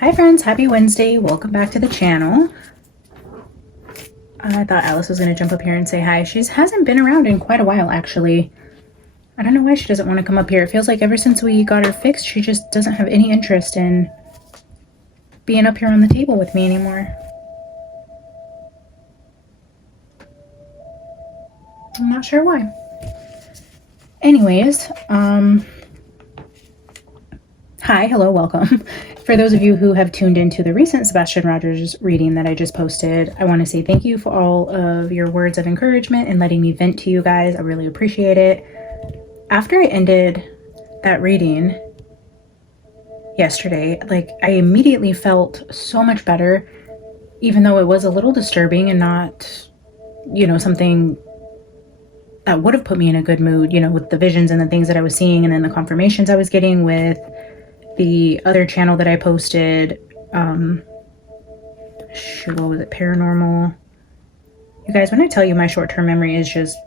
Hi friends, happy Wednesday. Welcome back to the channel. I thought Alice was going to jump up here and say hi. She hasn't been around in quite a while, actually. I don't know why she doesn't want to come up here. It feels like ever since we got her fixed, she just doesn't have any interest in being up here on the table with me anymore. I'm not sure why. Anyways, hi, hello, welcome. For those of you who have tuned into the recent Sebastian Rogers reading that I just posted, I want to say thank you for all of your words of encouragement and letting me vent to you guys. I really appreciate it. After I ended that reading yesterday, I immediately felt so much better, even though it was a little disturbing and not, something that would have put me in a good mood, with the visions and the things that I was seeing and then the confirmations I was getting with the other channel that I posted. What was it? Paranormal. You guys, when I tell you my short-term memory is just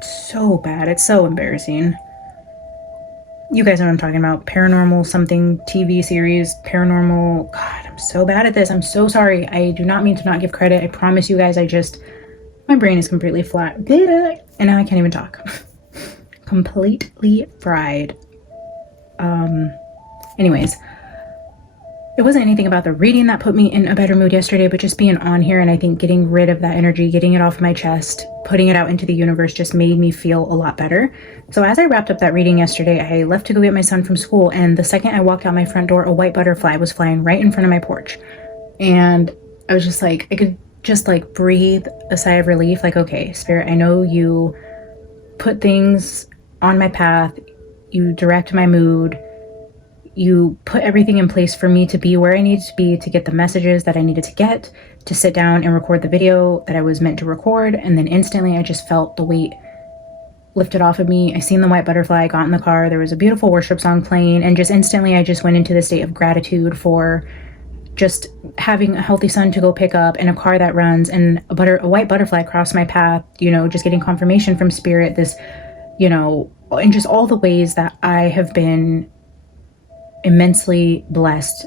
so bad, it's so embarrassing. You guys know what I'm talking about. Paranormal something TV series. Paranormal. God, I'm so bad at this. I'm so sorry. I do not mean to not give credit. I promise you guys, my brain is completely flat. And now I can't even talk. Completely fried. Anyways, it wasn't anything about the reading that put me in a better mood yesterday, but just being on here and I think getting rid of that energy, getting it off my chest, putting it out into the universe just made me feel a lot better. So as I wrapped up that reading yesterday, I left to go get my son from school, and the second I walked out my front door, a white butterfly was flying right in front of my porch. And I was just like, I could just breathe a sigh of relief, okay, Spirit, I know you put things on my path, you direct my mood, you put everything in place for me to be where I needed to be, to get the messages that I needed to get, to sit down and record the video that I was meant to record. And then instantly I just felt the weight lifted off of me. I seen the white butterfly, got in the car, there was a beautiful worship song playing, and just instantly I just went into the state of gratitude for just having a healthy son to go pick up, and a car that runs, and a white butterfly crossed my path, just getting confirmation from Spirit, this, and just all the ways that I have been immensely blessed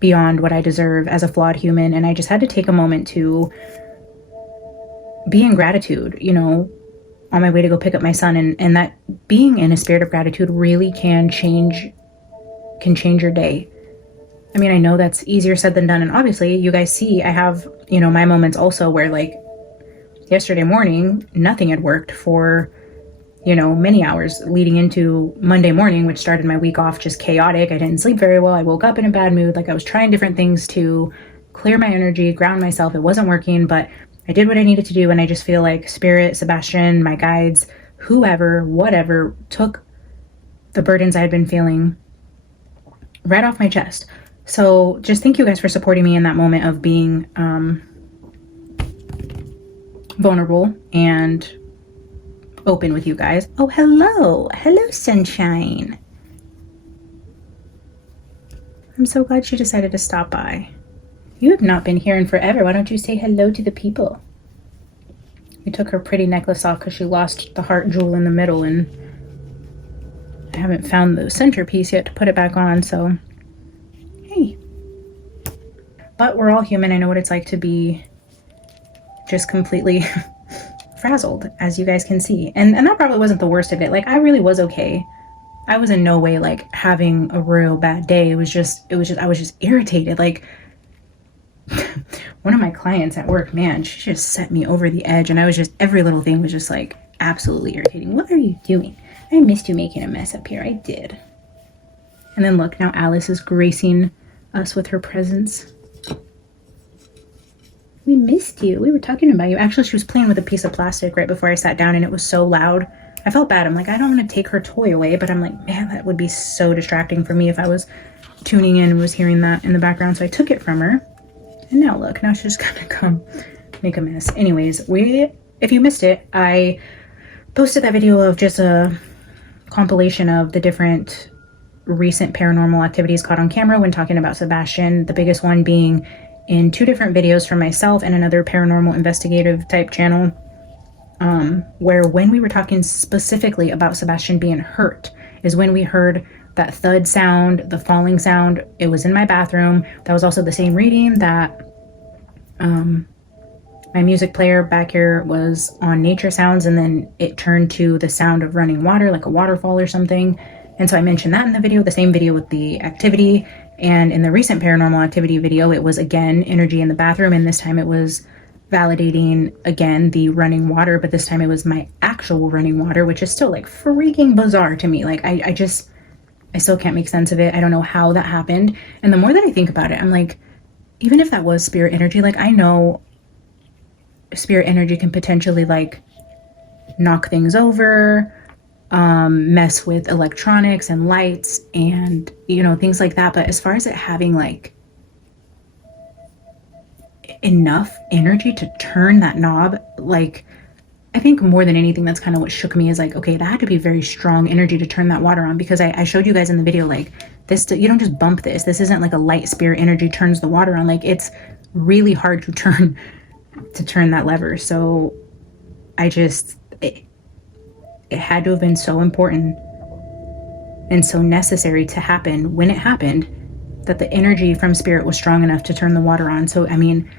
beyond what I deserve as a flawed human. And I just had to take a moment to be in gratitude, on my way to go pick up my son, and that being in a spirit of gratitude really can change your day. I mean, I know that's easier said than done, and obviously you guys see I have, my moments also where yesterday morning nothing had worked for many hours leading into Monday morning, which started my week off just chaotic. I didn't sleep very well. I woke up in a bad mood. I was trying different things to clear my energy, ground myself. It wasn't working, but I did what I needed to do. And I just feel like Spirit, Sebastian, my guides, whoever, whatever, took the burdens I had been feeling right off my chest. So just thank you guys for supporting me in that moment of being vulnerable and open with you guys. Oh, hello sunshine. I'm so glad she decided to stop by. You have not been here in forever. Why don't you say hello to the people? We took her pretty necklace off because she lost the heart jewel in the middle, and I haven't found the centerpiece yet to put it back on, so hey. But we're all human. I know what it's like to be just completely frazzled, as you guys can see, and that probably wasn't the worst of it. I really was okay. I was in no way having a real bad day. I was just irritated. One of my clients at work, man, she just set me over the edge, and I was just, every little thing was just absolutely irritating. What are you doing? I missed you making a mess up here. I did. And then look, now Alice is gracing us with her presence. We missed you. We were talking about you. Actually, she was playing with a piece of plastic right before I sat down, and it was so loud. I felt bad. I'm I don't want to take her toy away, but I'm man, that would be so distracting for me if I was tuning in and was hearing that in the background. So I took it from her. And now look, now she's gonna come make a mess. Anyways, if you missed it, I posted that video of just a compilation of the different recent paranormal activities caught on camera when talking about Sebastian. The biggest one being in 2 different videos from myself and another paranormal investigative type channel, where when we were talking specifically about Sebastian being hurt is when we heard that thud sound, the falling sound, it was in my bathroom. That was also the same reading that my music player back here was on nature sounds, and then it turned to the sound of running water, like a waterfall or something. And so I mentioned that in the video, the same video with the activity. And in the recent paranormal activity video, it was again energy in the bathroom, and this time it was validating again the running water, but this time it was my actual running water, which is still like freaking bizarre to me. Like I still can't make sense of it. I don't know how that happened. And the more that I think about it, I'm like, even if that was spirit energy, like I know spirit energy can potentially like knock things over, mess with electronics and lights and, you know, things like that. But as far as it having like enough energy to turn that knob, like I think more than anything, that's kind of what shook me, is like, okay, that had to be very strong energy to turn that water on, because I showed you guys in the video, like this, you don't just bump this. This isn't like a light spirit energy turns the water on. Like it's really hard to turn that lever. So it had to have been so important and so necessary to happen when it happened, that the energy from spirit was strong enough to turn the water on. So I mean,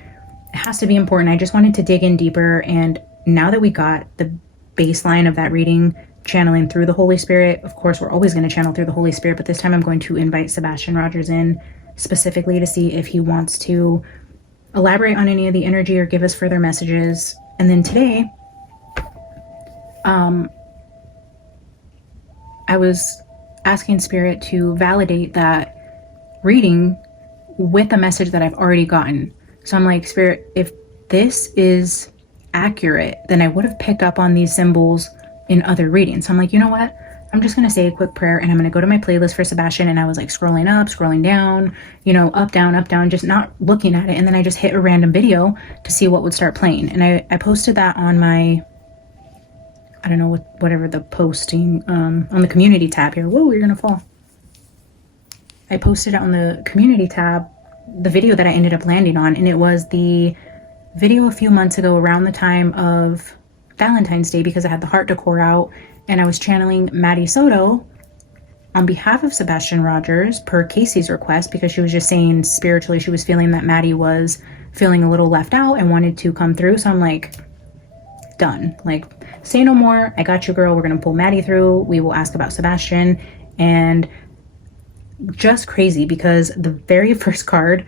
it has to be important. I just wanted to dig in deeper, and now that we got the baseline of that reading, channeling through the Holy Spirit, of course, we're always going to channel through the Holy Spirit, but this time I'm going to invite Sebastian Rogers in specifically to see if he wants to elaborate on any of the energy or give us further messages. And then today, I was asking Spirit to validate that reading with a message that I've already gotten. So I'm like, Spirit, if this is accurate, then I would have picked up on these symbols in other readings. So I'm like, you know what? I'm just going to say a quick prayer, and I'm going to go to my playlist for Sebastian. And I was like scrolling up, scrolling down, you know, up, down, just not looking at it. And then I just hit a random video to see what would start playing. And I posted that on my, I don't know, whatever the posting, on the community tab here. Whoa, you're going to fall. I posted it on the community tab, the video that I ended up landing on. And it was the video a few months ago around the time of Valentine's Day, because I had the heart decor out and I was channeling Maddie Soto on behalf of Sebastian Rogers per Casey's request, because she was just saying spiritually she was feeling that Maddie was feeling a little left out and wanted to come through. So I'm like, done. Like, say no more. I got you, girl. We're going to pull Maddie through. We will ask about Sebastian. And just crazy, because the very first card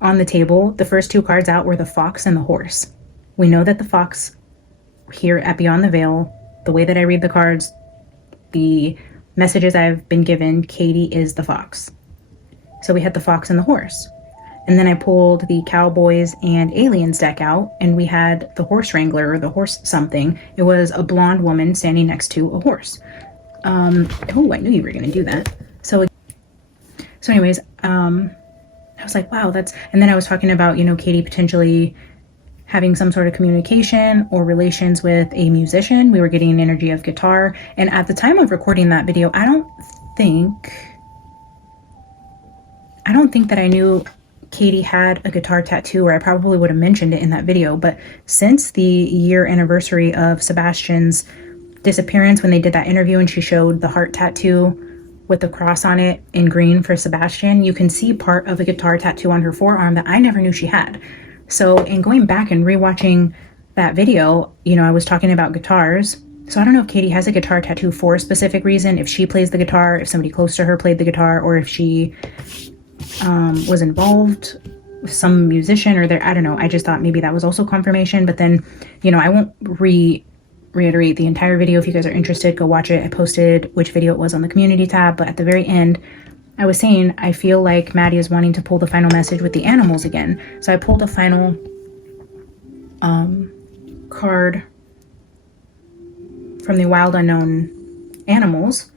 on the table, the first two cards out were the fox and the horse. We know that the fox here at Beyond the Veil, the way that I read the cards, the messages I've been given, Katie is the fox. So we had the fox and the horse. And then I pulled the Cowboys and Aliens deck out, and we had the horse wrangler, or the horse something. It was a blonde woman standing next to a horse. Oh, I knew you were going to do that. So anyways, I was like, wow, and then I was talking about, you know, Katie potentially having some sort of communication or relations with a musician. We were getting an energy of guitar. And at the time of recording that video, I don't think that I knew Katie had a guitar tattoo, or I probably would have mentioned it in that video. But since the year anniversary of Sebastian's disappearance, when they did that interview and she showed the heart tattoo with the cross on it in green for Sebastian, you can see part of a guitar tattoo on her forearm that I never knew she had. So in going back and rewatching that video, you know, I was talking about guitars. So I don't know if Katie has a guitar tattoo for a specific reason, if she plays the guitar, if somebody close to her played the guitar, or if she was involved with some musician or there. I don't know. I just thought maybe that was also confirmation. But then, you know, I won't reiterate the entire video. If you guys are interested, go watch it. I posted which video it was on the community tab, but at the very end, I was saying, I feel like Maddie is wanting to pull the final message with the animals again. So I pulled a final card from the Wild Unknown Animals,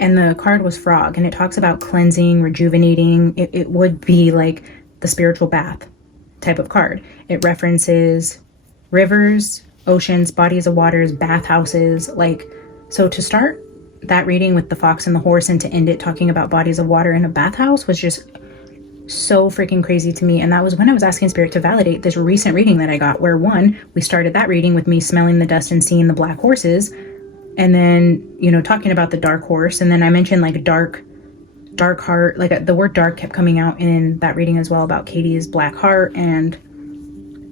and the card was Frog, and it talks about cleansing, rejuvenating. It would be like the spiritual bath type of card. It references rivers, oceans, bodies of waters, bathhouses. Like, so to start that reading with the fox and the horse and to end it talking about bodies of water in a bathhouse was just so freaking crazy to me. And that was when I was asking Spirit to validate this recent reading that I got, where one, we started that reading with me smelling the dust and seeing the black horses, And then, you know, talking about the dark horse. And then I mentioned like dark heart, like the word dark kept coming out in that reading as well about Katie's black heart. And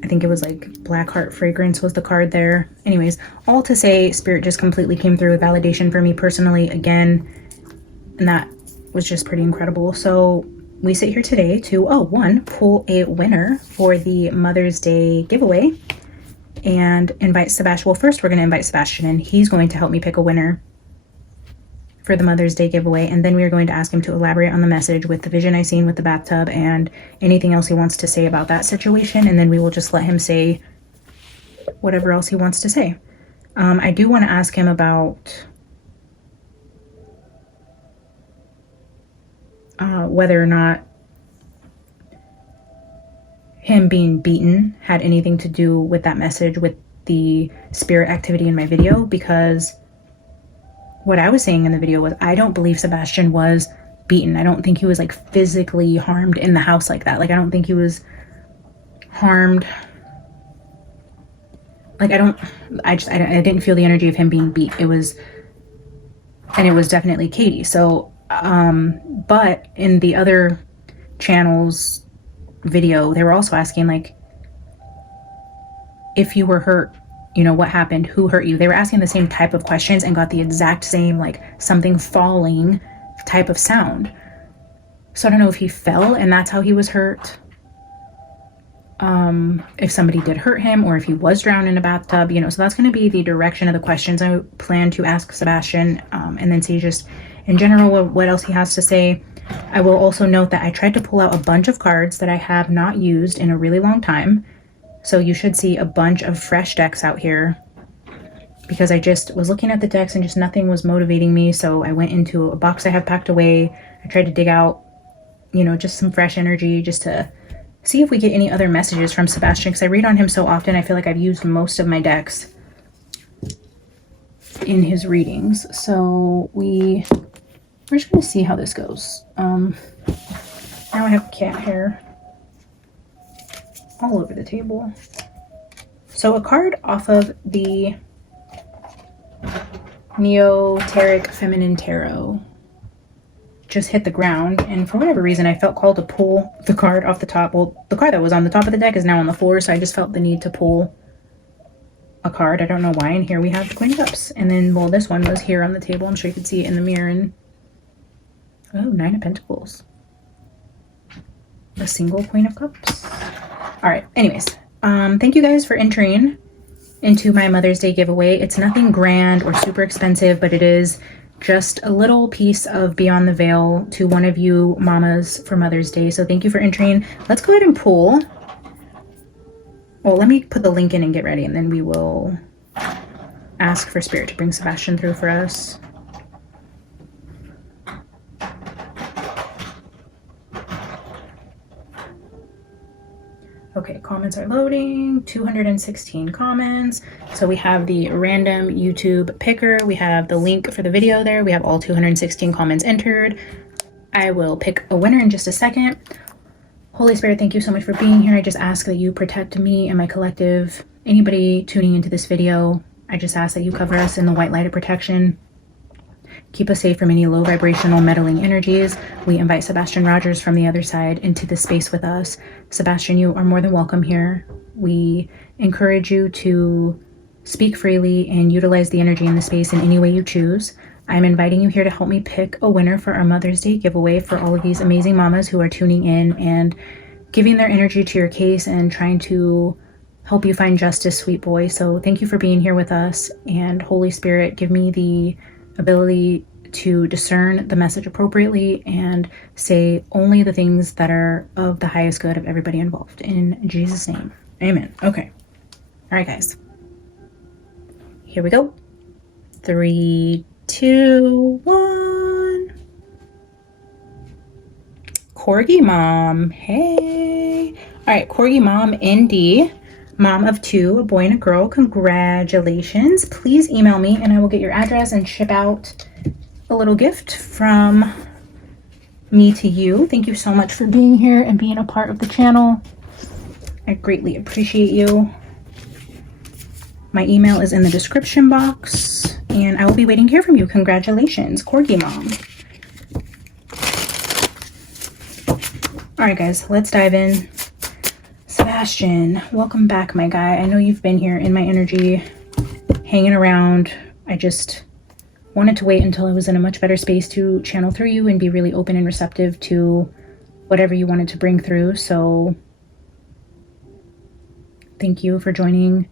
I think it was like black heart fragrance was the card there. Anyways, all to say, Spirit just completely came through with validation for me personally again. And that was just pretty incredible. So we sit here today to, one, pull a winner for the Mother's Day giveaway and invite Sebastian. Well, first we're going to invite Sebastian in. He's going to help me pick a winner for the Mother's Day giveaway. And then we are going to ask him to elaborate on the message with the vision I seen with the bathtub and anything else he wants to say about that situation. And then we will just let him say whatever else he wants to say. I do want to ask him about whether or not him being beaten had anything to do with that message with the spirit activity in my video, because what I was saying in the video was I don't believe Sebastian was beaten. I don't think he was like physically harmed in the house like that. Like I don't think he was harmed. Like I didn't feel the energy of him being beat. It was definitely Katie. So but in the other channel's video, they were also asking like, if you were hurt, you know, what happened, who hurt you? They were asking the same type of questions and got the exact same like something falling type of sound. So I don't know if he fell and that's how he was hurt, if somebody did hurt him, or if he was drowned in a bathtub, you know. So that's going to be the direction of the questions I plan to ask Sebastian, and then see just in general what else he has to say. I will also note that I tried to pull out a bunch of cards that I have not used in a really long time. So you should see a bunch of fresh decks out here, because I just was looking at the decks and just nothing was motivating me. So I went into a box I have packed away. I tried to dig out, you know, just some fresh energy just to see if we get any other messages from Sebastian, because I read on him so often. I feel like I've used most of my decks in his readings. So we're just going to see how this goes. Now I have cat hair all over the table. So a card off of the Neoteric Feminine Tarot just hit the ground, and for whatever reason I felt called to pull the card off the top. Well, the card that was on the top of the deck is now on the floor, so I just felt the need to pull a card. I don't know why. And here we have the Queen of Cups, and then, well, this one was here on the table. I'm sure you could see it in the mirror. And oh, Nine of Pentacles, a single Queen of Cups. All right, anyways, thank you guys for entering into my Mother's Day giveaway. It's nothing grand or super expensive, but it is just a little piece of Beyond the Veil to one of you mamas for Mother's Day. So thank you for entering. Let's go ahead and pull. Well, let me put the link in and get ready, and then we will ask for Spirit to bring Sebastian through for us. Okay, comments are loading. 216 comments. So we have the random YouTube picker. We have the link for the video there. We have all 216 comments entered. I will pick a winner in just a second. Holy Spirit, thank you so much for being here. I just ask that you protect me and my collective. Anybody tuning into this video, I just ask that you cover us in the white light of protection. Keep us safe from any low vibrational meddling energies. We invite Sebastian Rogers from the other side into this space with us. Sebastian, you are more than welcome here. We encourage you to speak freely and utilize the energy in the space in any way you choose. I'm inviting you here to help me pick a winner for our Mother's Day giveaway for all of these amazing mamas who are tuning in and giving their energy to your case and trying to help you find justice, sweet boy. So thank you for being here with us. And Holy Spirit, give me the ability to discern the message appropriately and say only the things that are of the highest good of everybody involved. In Jesus' name, amen. Okay. All right, guys. Here we go. 3, 2, 1. Corgi Mom. Hey. All right, Corgi Mom, ND. Mom of 2, a boy and a girl. Congratulations. Please email me and I will get your address and ship out a little gift from me to you. Thank you so much for being here and being a part of the channel. I greatly appreciate you. My email is in the description box. And I will be waiting to hear from you. Congratulations, Corgi Mom. All right, guys, let's dive in. Sebastian, welcome back, my guy. I know you've been here in my energy, hanging around. I just wanted to wait until I was in a much better space to channel through you and be really open and receptive to whatever you wanted to bring through. So thank you for joining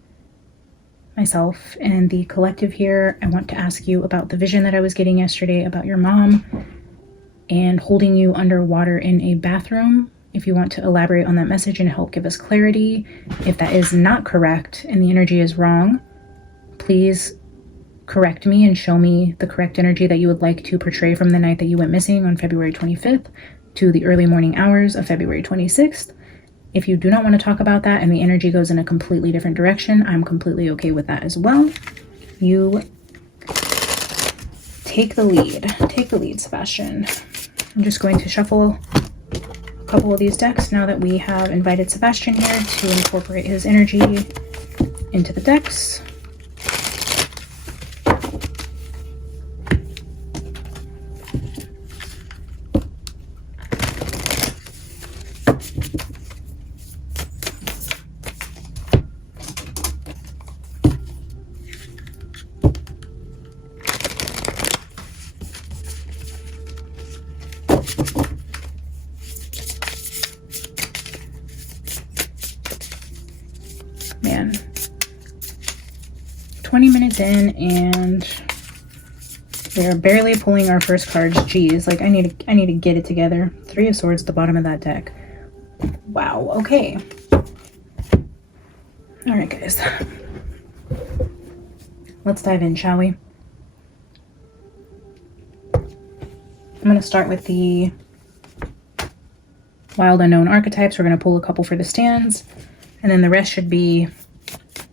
myself and the collective here. I want to ask you about the vision that I was getting yesterday about your mom and holding you underwater in a bathroom. If you want to elaborate on that message and help give us clarity, if that is not correct and the energy is wrong, please correct me and show me the correct energy that you would like to portray from the night that you went missing on February 25th to the early morning hours of February 26th. If you do not want to talk about that and the energy goes in a completely different direction, I'm completely okay with that as well. You take the lead. Take the lead, Sebastian. I'm just going to shuffle a couple of these decks now that we have invited Sebastian here to incorporate his energy into the decks. Man, 20 minutes in and we're barely pulling our first cards. Jeez, like I need to get it together. 3 of Swords at the bottom of that deck. Wow, okay. All right, guys. Let's dive in, shall we? I'm going to start with the Wild Unknown Archetypes. We're going to pull a couple for the stands. And then the rest should be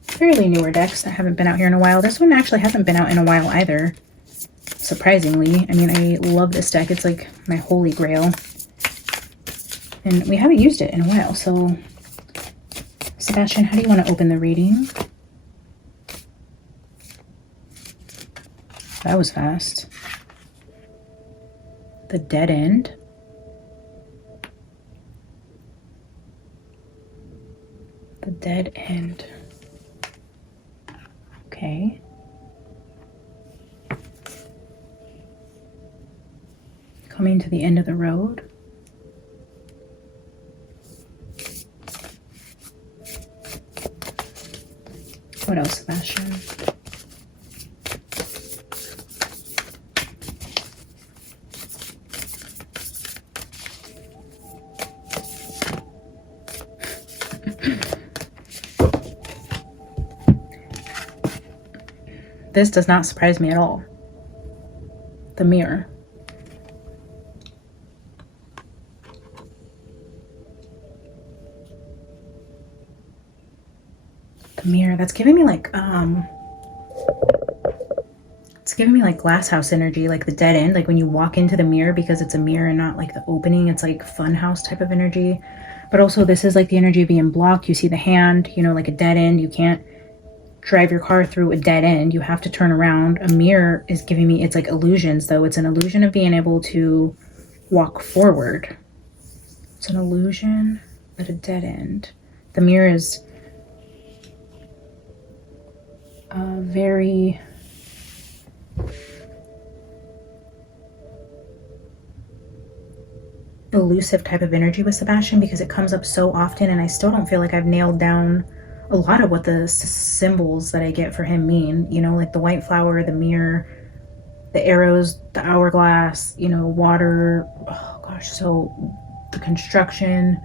fairly newer decks that haven't been out here in a while. This one actually hasn't been out in a while either, surprisingly. I mean, I love this deck. It's like my holy grail. And we haven't used it in a while. So, Sebastian, how do you want to open the reading? That was fast. The Dead End. The Dead End. Okay. Coming to the end of the road. What else, Sebastian? This does not surprise me at all. The Mirror. The Mirror. That's giving me like it's giving me like Glass House energy, like the Dead End, like when you walk into the mirror, because it's a mirror and not like the opening, it's like fun house type of energy. But also this is like the energy of being blocked. You see the hand, you know, like a dead end. You can't drive your car through a dead end. You have to turn around. A mirror is giving me, it's like illusions though. It's an illusion of being able to walk forward. It's an illusion at a dead end. The mirror is a very elusive type of energy with Sebastian, because it comes up so often and I still don't feel like I've nailed down a lot of what the symbols that I get for him mean, you know, like the white flower, the mirror, the arrows, the hourglass, you know, water, oh gosh, so the construction.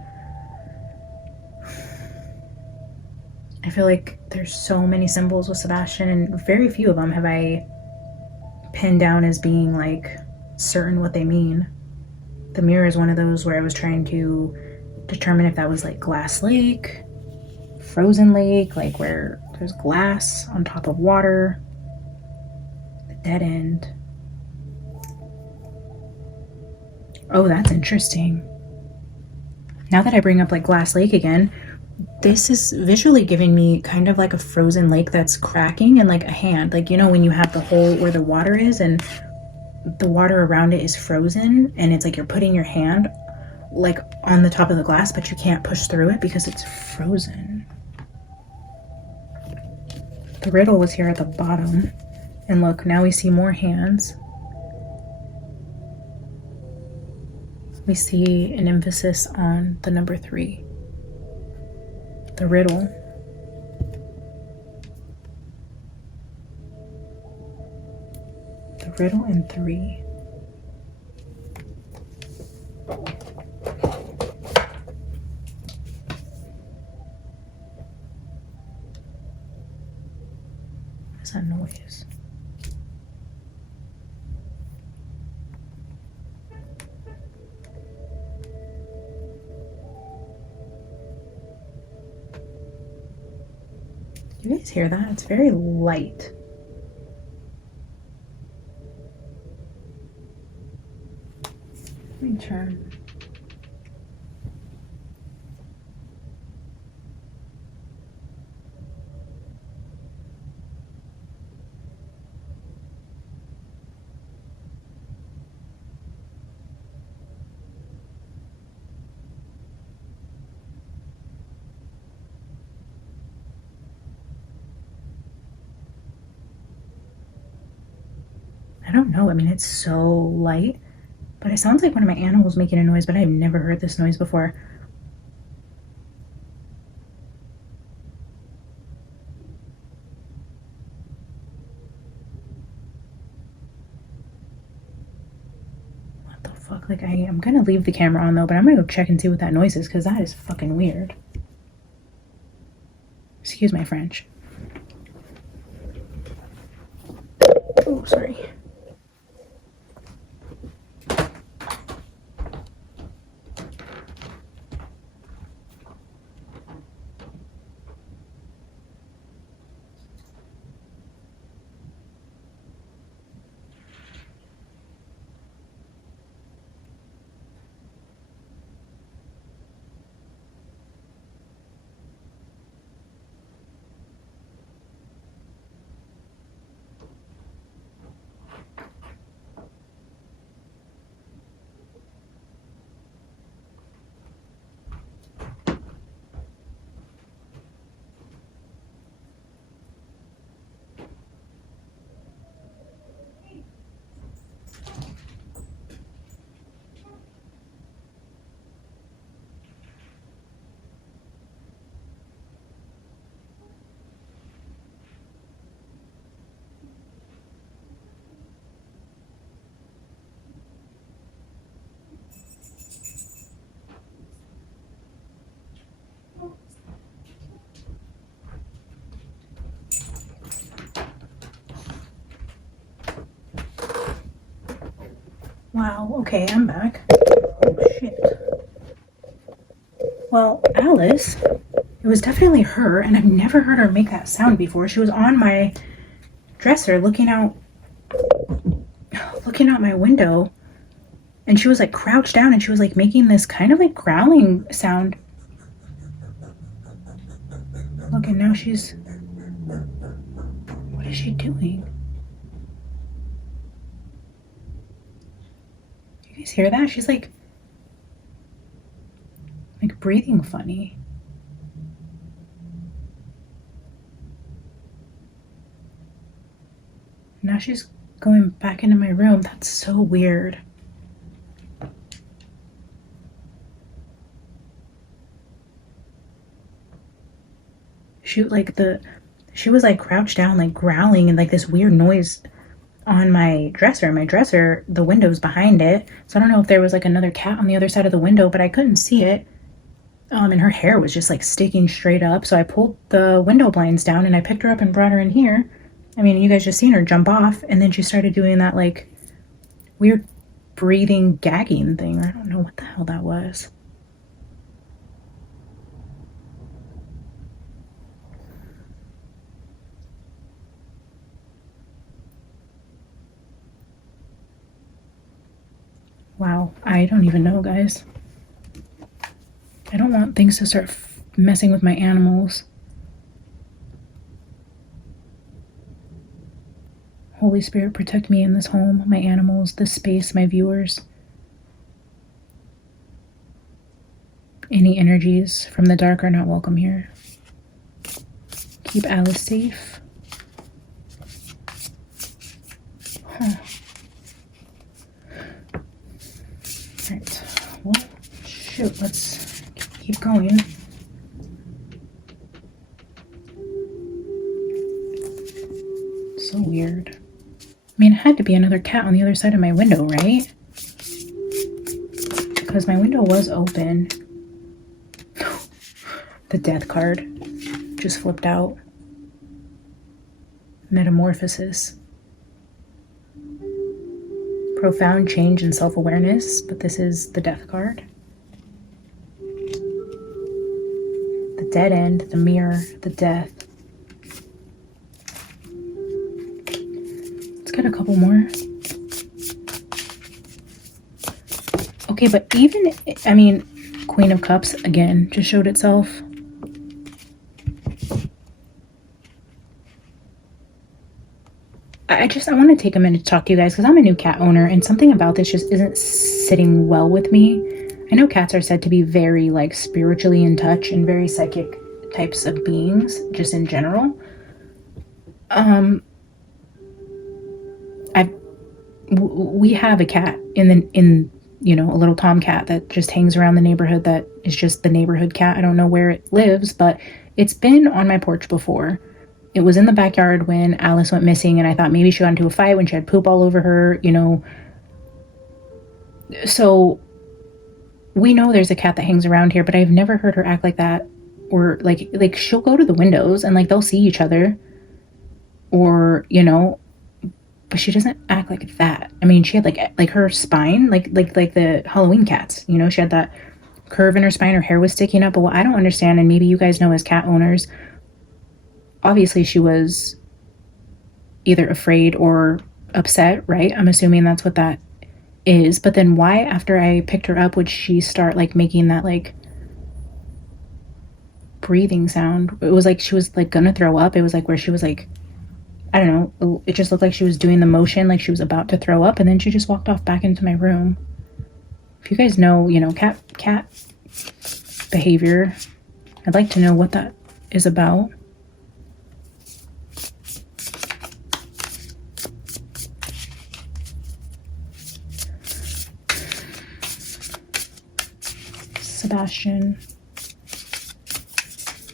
I feel like there's so many symbols with Sebastian and very few of them have I pinned down as being like certain what they mean. The mirror is one of those where I was trying to determine if that was like glass lake, frozen lake, like where there's glass on top of water, the dead end. Oh, that's interesting. Now that I bring up like Glass Lake again, This is visually giving me kind of like a frozen lake that's cracking and like a hand. Like, you know, when you have the hole where the water is and the water around it is frozen and it's like you're putting your hand like on the top of the glass, but you can't push through it because it's frozen. The riddle was here at the bottom. And look, now we see more hands. We see an emphasis on the number 3. The riddle. The riddle and 3. What is that noise? You guys hear that? It's very light. Let me turn. I don't know. I mean, it's so light, but it sounds like one of my animals making a noise, but I've never heard this noise before. What the fuck? Like, I'm gonna leave the camera on though, but I'm gonna go check and see what that noise is because that is fucking weird. Excuse my French. Oh, sorry. Wow, okay, I'm back. Oh, shit. Well, Alice, it was definitely her, and I've never heard her make that sound before. She was on my dresser looking out my window, and she was like crouched down and she was like making this kind of like growling sound. Look, and now she's... What is she doing? You guys hear that? She's like breathing funny. Now she's going back into my room. That's so weird. She was like crouched down, like growling and like this weird noise on my dresser. My dresser, the window's behind it. So I don't know if there was like another cat on the other side of the window, but I couldn't see it. And her hair was just like sticking straight up. So I pulled the window blinds down and I picked her up and brought her in here. I mean, you guys just seen her jump off, and then she started doing that like weird breathing, gagging thing. I don't know what the hell that was. Wow, I don't even know, guys. I don't want things to start messing with my animals. Holy Spirit, protect me in this home, my animals, this space, my viewers. Any energies from the dark are not welcome here. Keep Alice safe. Huh. Alright, well, shoot, let's keep going. So weird. I mean, it had to be another cat on the other side of my window, right? Because my window was open. The death card just flipped out. Metamorphosis. Profound change in self-awareness, but this is the death card. The dead end, the mirror, the death. Let's get a couple more. Okay, but even, I mean, Queen of Cups, again, just showed itself. I want to take a minute to talk to you guys because I'm a new cat owner and something about this just isn't sitting well with me. I know cats are said to be very like spiritually in touch and very psychic types of beings just in general. We have a cat in you know, a little tomcat that just hangs around the neighborhood that is just the neighborhood cat. I don't know where it lives, but it's been on my porch before. It was in the backyard when Alice went missing, and I thought maybe she got into a fight when she had poop all over her, you know. So we know there's a cat that hangs around here, but I've never heard her act like that. Or like she'll go to the windows and like they'll see each other. Or, you know, but she doesn't act like that. I mean, she had like her spine, like the Halloween cats, you know, she had that curve in her spine, her hair was sticking up. But what I don't understand, and maybe you guys know as cat owners, obviously she was either afraid or upset, right? I'm assuming that's what that is. But then why, after I picked her up, would she start like making that like breathing sound? It was like she was like gonna throw up. It was like where she was like, I don't know, it just looked like she was doing the motion like she was about to throw up, and then she just walked off back into my room. If you guys know, you know, cat behavior, I'd like to know what that is about. Sebastian,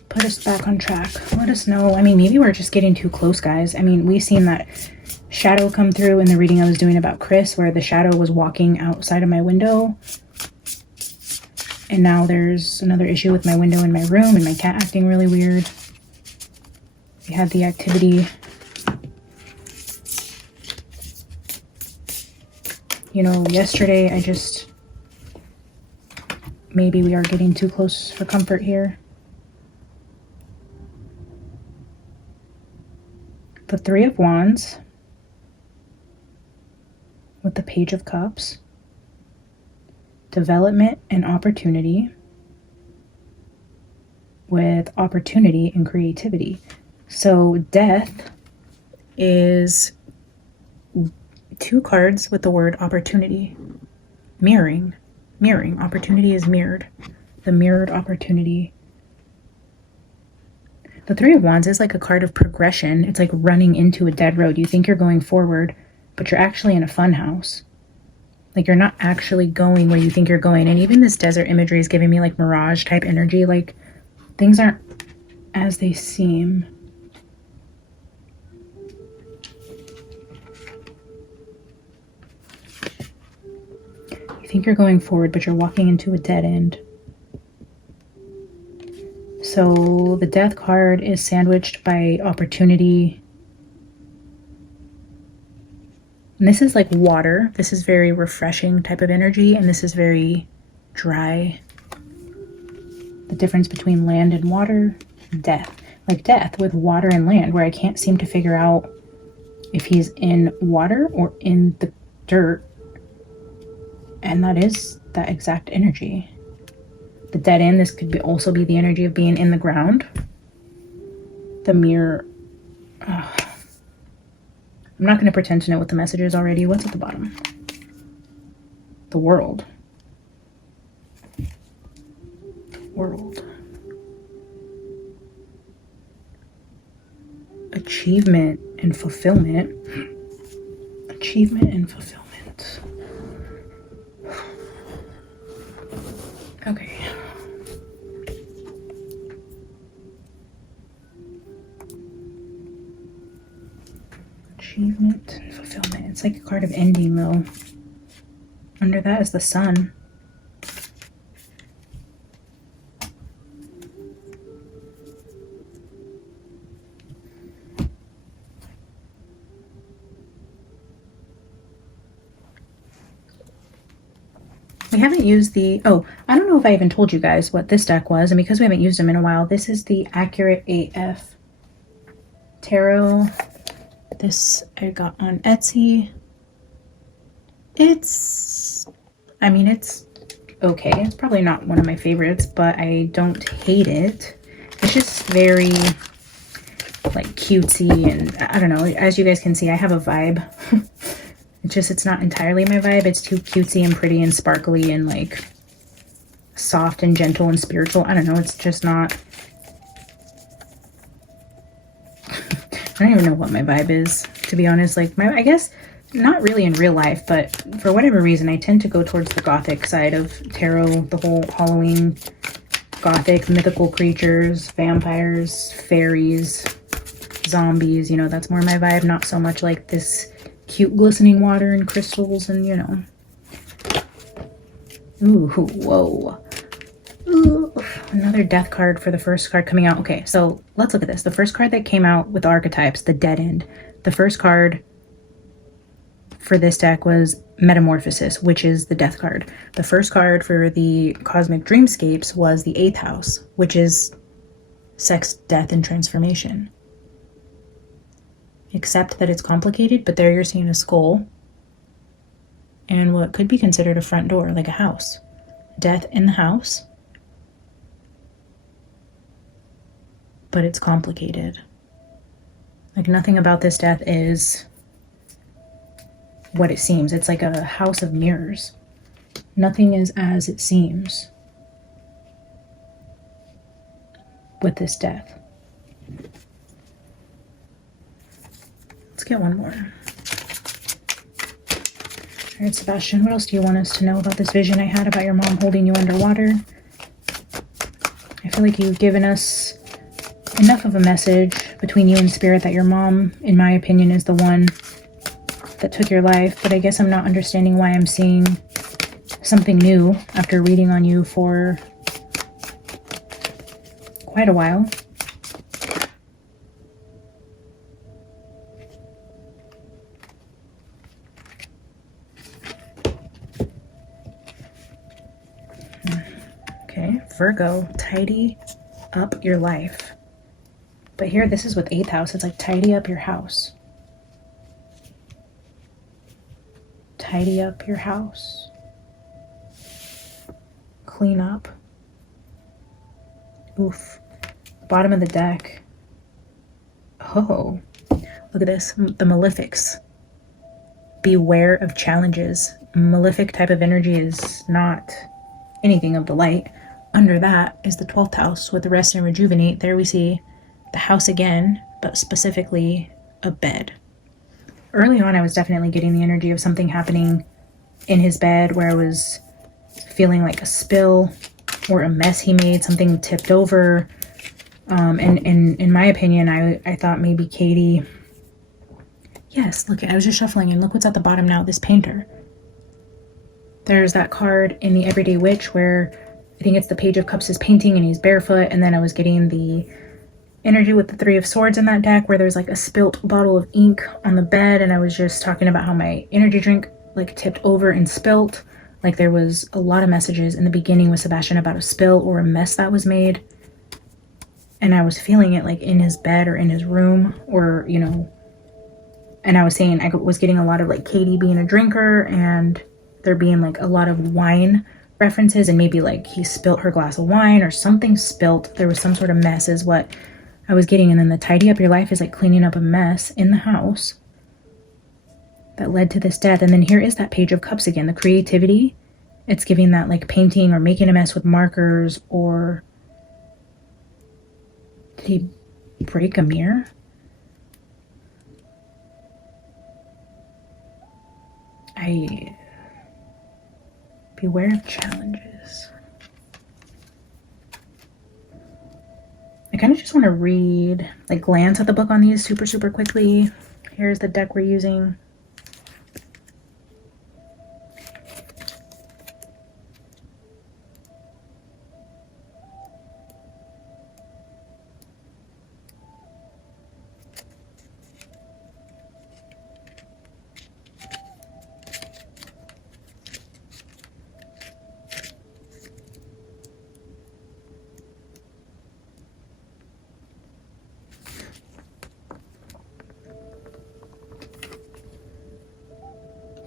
put us back on track. Let us know. I mean, maybe we're just getting too close, guys. I mean, we've seen that shadow come through in the reading I was doing about Chris, where the shadow was walking outside of my window. And now there's another issue with my window in my room and my cat acting really weird. We had the activity. You know, yesterday maybe we are getting too close for comfort here. The Three of Wands with the Page of Cups. Development and opportunity with opportunity and creativity. So death is 2 cards with the word opportunity. Mirroring. Opportunity is mirrored. The mirrored opportunity. The Three of Wands is like a card of progression. It's like running into a dead road. You think you're going forward, but you're actually in a fun house. Like you're not actually going where you think you're going. And even this desert imagery is giving me like mirage type energy. Like things aren't as they seem. You think you're going forward, but you're walking into a dead end. So the death card is sandwiched by opportunity. And this is like water. This is very refreshing type of energy. And this is very dry. The difference between land and water, death. Like death with water and land, where I can't seem to figure out if he's in water or in the dirt. And that is that exact energy. the dead end. This could also be the energy of being in the ground. The mirror. I'm not going to pretend to know what the message is already. What's at the bottom? The world. World. Achievement and fulfillment. Achievement and fulfillment. Okay. Achievement and fulfillment. It's like a card of ending, though. Under that is the sun. We haven't used the, I don't know if I even told you guys what this deck was, and because we haven't used them in a while, this is the Accurate AF Tarot. This I got on Etsy. It's okay. It's probably not one of my favorites, but I don't hate it. It's just very like cutesy, and I don't know, as you guys can see, I have a vibe. It's not entirely my vibe. It's too cutesy and pretty and sparkly and like soft and gentle and spiritual. I don't know. It's just not. I don't even know what my vibe is, to be honest. Like I guess not really in real life, but for whatever reason, I tend to go towards the gothic side of tarot, the whole Halloween gothic, mythical creatures, vampires, fairies, zombies, you know, that's more my vibe. Not so much like this cute glistening water and crystals and, you know. Ooh, whoa. Ooh, another death card for the first card coming out. Okay, so let's look at this. The first card that came out with the archetypes, the dead end. The first card for this deck was Metamorphosis, which is the death card. The first card for the Cosmic Dreamscapes was the 8th house, which is sex, death, and transformation. Except that it's complicated, but there you're seeing a skull and what could be considered a front door, like a house. Death in the house, but it's complicated. Like nothing about this death is what it seems. It's like a house of mirrors. Nothing is as it seems with this death. Let's get one more. All right, Sebastian, what else do you want us to know about this vision I had about your mom holding you underwater? I feel like you've given us enough of a message between you and Spirit that your mom, in my opinion, is the one that took your life, but I guess I'm not understanding why I'm seeing something new after reading on you for quite a while. Okay, Virgo, tidy up your life. But here, this is with 8th house. It's like tidy up your house. Tidy up your house. Clean up. Oof. Bottom of the deck. Oh, look at this. The Malefics. Beware of challenges. Malefic type of energy is not anything of the light. Under that is the 12th house with the rest and rejuvenate. There we see the house again, but specifically a bed. Early on, I was definitely getting the energy of something happening in his bed where I was feeling like a spill or a mess he made, something tipped over. And in my opinion, I thought maybe Katie. Yes, look, I was just shuffling and look what's at the bottom now, this painter. There's that card in the Everyday Witch where I think it's the Page of Cups is painting and he's barefoot, and then I was getting the energy with the 3 of Swords in that deck where there's like a spilt bottle of ink on the bed, and I was just talking about how my energy drink like tipped over and spilt. Like there was a lot of messages in the beginning with Sebastian about a spill or a mess that was made, and I was feeling it like in his bed or in his room, or you know, and I was saying I was getting a lot of like Katie being a drinker and there being like a lot of wine references, and maybe like he spilt her glass of wine or something spilt. There was some sort of mess is what I was getting. And then the tidy up your life is like cleaning up a mess in the house that led to this death. And then here is that Page of Cups again, the creativity. It's giving that like painting or making a mess with markers, or did he break a mirror? Beware of challenges. I kind of just want to read, like glance at the book on these super quickly. Here's the deck we're using.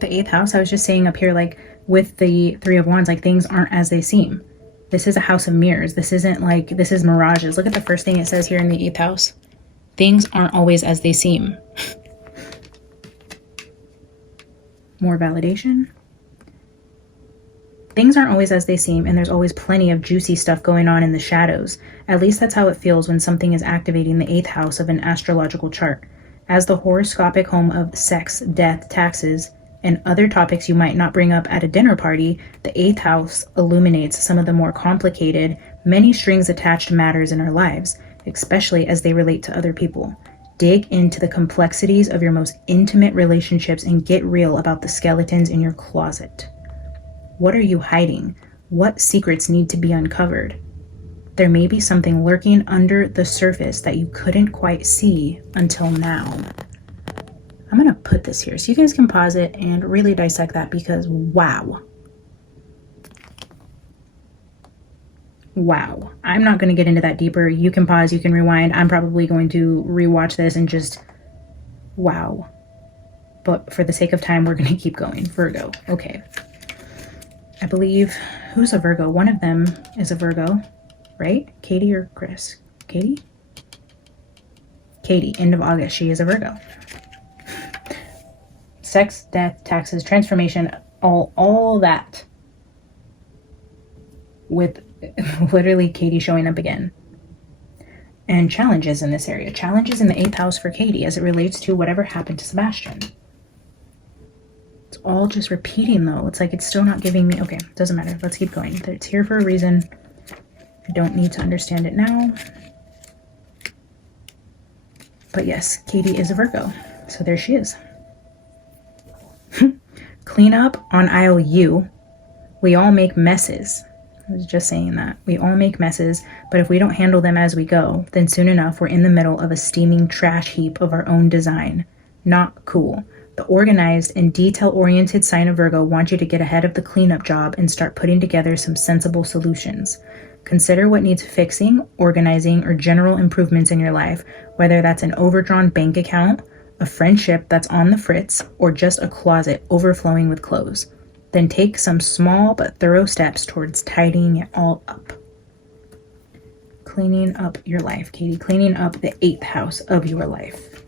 The 8th house, I was just saying up here, like with the 3 of Wands, like things aren't as they seem. This is a house of mirrors. This isn't like, this is mirages. Look at the first thing it says here in the 8th house. Things aren't always as they seem. More validation. Things aren't always as they seem, and there's always plenty of juicy stuff going on in the shadows. At least that's how it feels when something is activating the 8th house of an astrological chart. As the horoscopic home of sex, death, taxes, and other topics you might not bring up at a dinner party, the 8th house illuminates some of the more complicated, many strings attached matters in our lives, especially as they relate to other people. Dig into the complexities of your most intimate relationships and get real about the skeletons in your closet. What are you hiding? What secrets need to be uncovered? There may be something lurking under the surface that you couldn't quite see until now. I'm going to put this here so you guys can pause it and really dissect that, because wow. Wow. I'm not going to get into that deeper. You can pause, you can rewind. I'm probably going to rewatch this and just wow. But for the sake of time, we're going to keep going. Virgo. Okay. I believe, who's a Virgo? One of them is a Virgo, right? Katie or Chris? Katie? Katie, end of August. She is a Virgo. Sex, death, taxes, transformation, all that. With literally Katie showing up again. And challenges in this area. Challenges in the 8th house for Katie as it relates to whatever happened to Sebastian. It's all just repeating though. It's like it's still not giving me... Okay, doesn't matter. Let's keep going. It's here for a reason. I don't need to understand it now. But yes, Katie is a Virgo. So there she is. Clean up on aisle U. We all make messes. I was just saying that. We all make messes, but if we don't handle them as we go, then soon enough we're in the middle of a steaming trash heap of our own design. Not cool. The organized and detail-oriented sign of Virgo wants you to get ahead of the cleanup job and start putting together some sensible solutions. Consider what needs fixing, organizing, or general improvements in your life, whether that's an overdrawn bank account, a friendship that's on the fritz, or just a closet overflowing with clothes. Then take some small but thorough steps towards tidying it all up. Cleaning up your life, Katie. Cleaning up the 8th house of your life.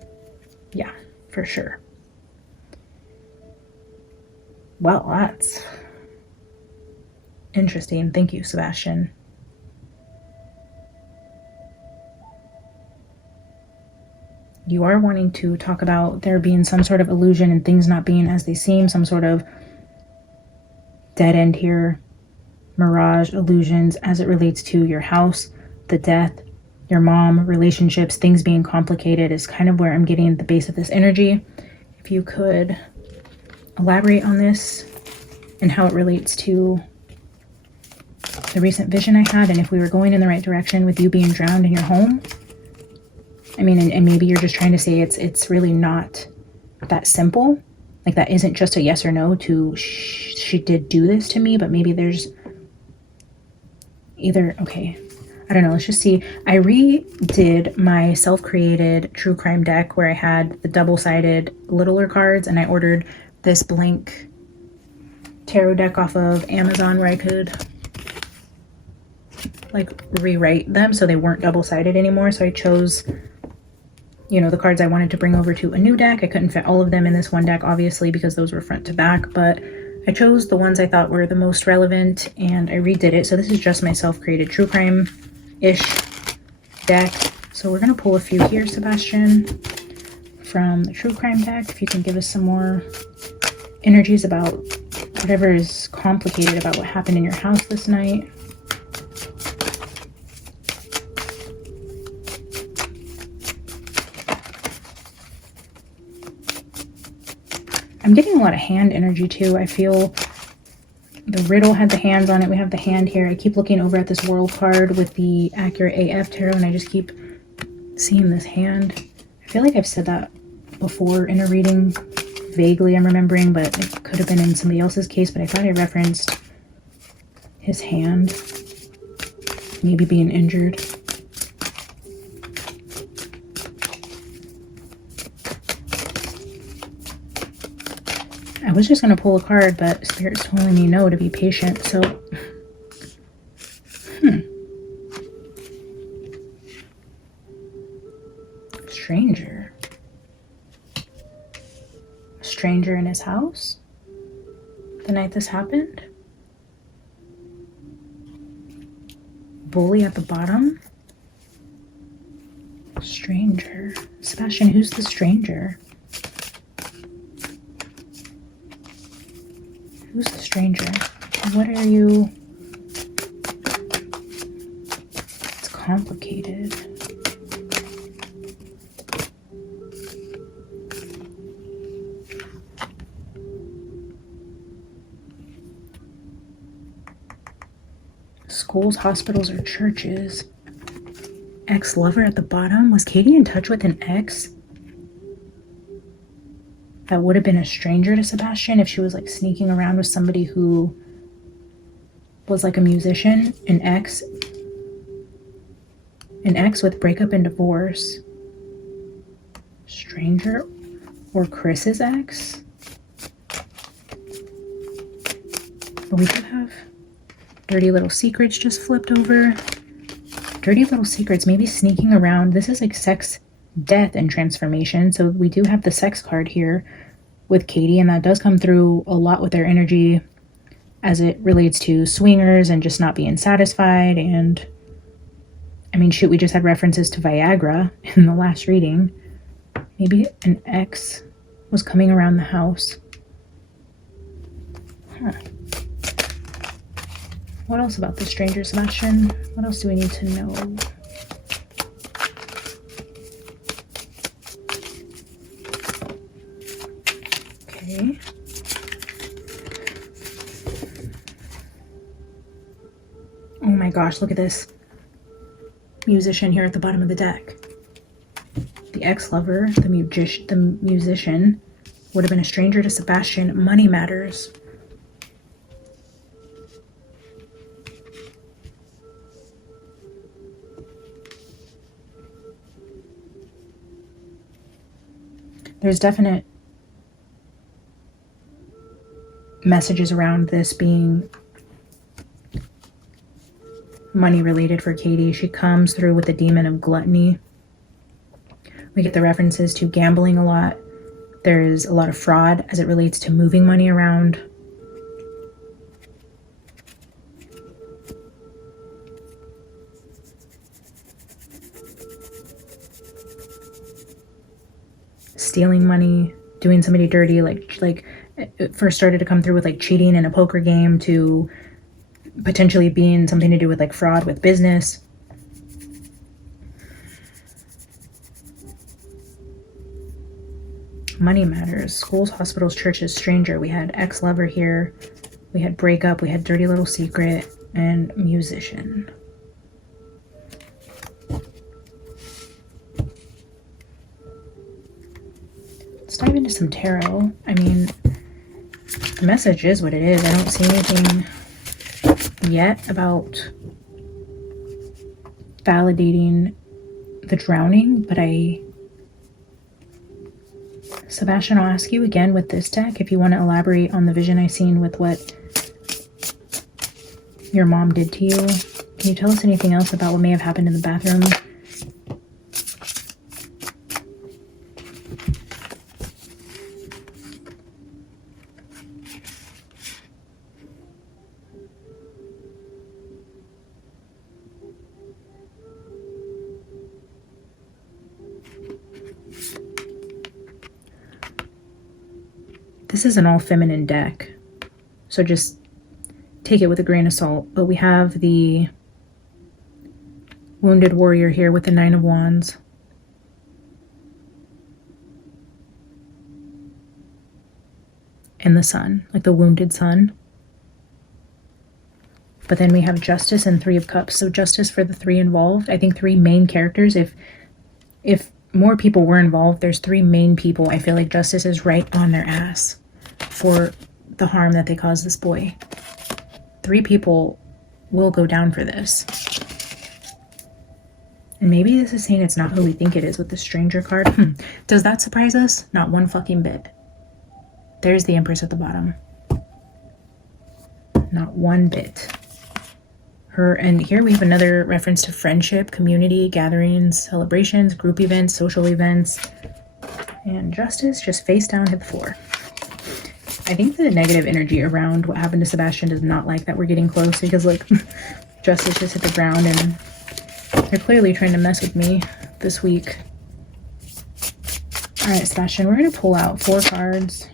Yeah, for sure. Well, that's interesting. Thank you, Sebastian. You are wanting to talk about there being some sort of illusion and things not being as they seem, some sort of dead end here, mirage, illusions as it relates to your house, the death, your mom, relationships, things being complicated is kind of where I'm getting the base of this energy. If you could elaborate on this and how it relates to the recent vision I had, and if we were going in the right direction with you being drowned in your home. I mean, and maybe you're just trying to say it's really not that simple. Like that isn't just a yes or no to she did do this to me, but maybe there's either, okay, I don't know. Let's just see. I redid my self-created true crime deck where I had the double-sided littler cards, and I ordered this blank tarot deck off of Amazon where I could like rewrite them so they weren't double-sided anymore. So I chose, you know, the cards I wanted to bring over to a new deck. I couldn't fit all of them in this one deck, obviously, because those were front to back, but I chose the ones I thought were the most relevant and I redid it. So this is just my self-created true crime-ish deck. So we're going to pull a few here, Sebastian, from the true crime deck. If you can give us some more energies about whatever is complicated about what happened in your house this night. I'm getting a lot of hand energy too. I feel the riddle had the hands on it. We have the hand here. I keep looking over at this world card with the Accurate AF tarot and I just keep seeing this hand. I feel like I've said that before in a reading. Vaguely I'm remembering, but it could have been in somebody else's case, but I thought I referenced his hand maybe being injured. I was just going to pull a card, but Spirit's telling me no, to be patient, so... Stranger. A stranger in his house? The night this happened? Bully at the bottom? Stranger. Sebastian, who's the stranger? Who's the stranger? What are you... It's complicated. Schools, hospitals, or churches. Ex-lover at the bottom? Was Katie in touch with an ex? That would have been a stranger to Sebastian if she was like sneaking around with somebody who was like a musician, an ex with breakup and divorce. Stranger or Chris's ex? But we do have Dirty Little Secrets just flipped over. Dirty Little Secrets, maybe sneaking around. This is like sex, death, and transformation. So we do have the sex card here with Katie, and that does come through a lot with their energy as it relates to swingers and just not being satisfied. And I mean, shoot, we just had references to Viagra in the last reading. Maybe an ex was coming around the house. Huh. What else about the stranger, Sebastian? What else do we need to know? Okay. Oh my gosh, look at this musician here at the bottom of the deck. The ex-lover, the musician, would have been a stranger to Sebastian. Money matters. There's definite messages around this being money related for Katie. She comes through with the demon of gluttony. We get the references to gambling a lot. There's a lot of fraud as it relates to moving money around. Stealing money, doing somebody dirty, like it first started to come through with like cheating in a poker game to potentially being something to do with like fraud with business. Money matters. Schools, hospitals, churches, stranger. We had ex-lover here. We had breakup. We had dirty little secret and musician. Let's dive into some tarot. I mean, the message is what it is. I don't see anything yet about validating the drowning, but I Sebastian, I'll ask you again with this deck if you want to elaborate on the vision I seen with what your mom did to you. Can you tell us anything else about what may have happened in the bathroom? This is an all feminine deck, so just take it with a grain of salt. But we have the wounded warrior here with the 9 of Wands. And the sun, like the wounded sun. But then we have justice and 3 of cups. So justice for the 3 involved. I think 3 main characters. If more people were involved, there's 3 main people. I feel like justice is right on their ass for the harm that they caused this boy. 3 people will go down for this. And maybe this is saying it's not who we think it is with the stranger card. Does that surprise us? Not one fucking bit. There's the Empress at the bottom. Not one bit. And here we have another reference to friendship, community, gatherings, celebrations, group events, social events. And justice just face down hit the floor. I think the negative energy around what happened to Sebastian does not like that we're getting close, because like justice just hit the ground and they're clearly trying to mess with me this week. All right, Sebastian, we're going to pull out 4 cards.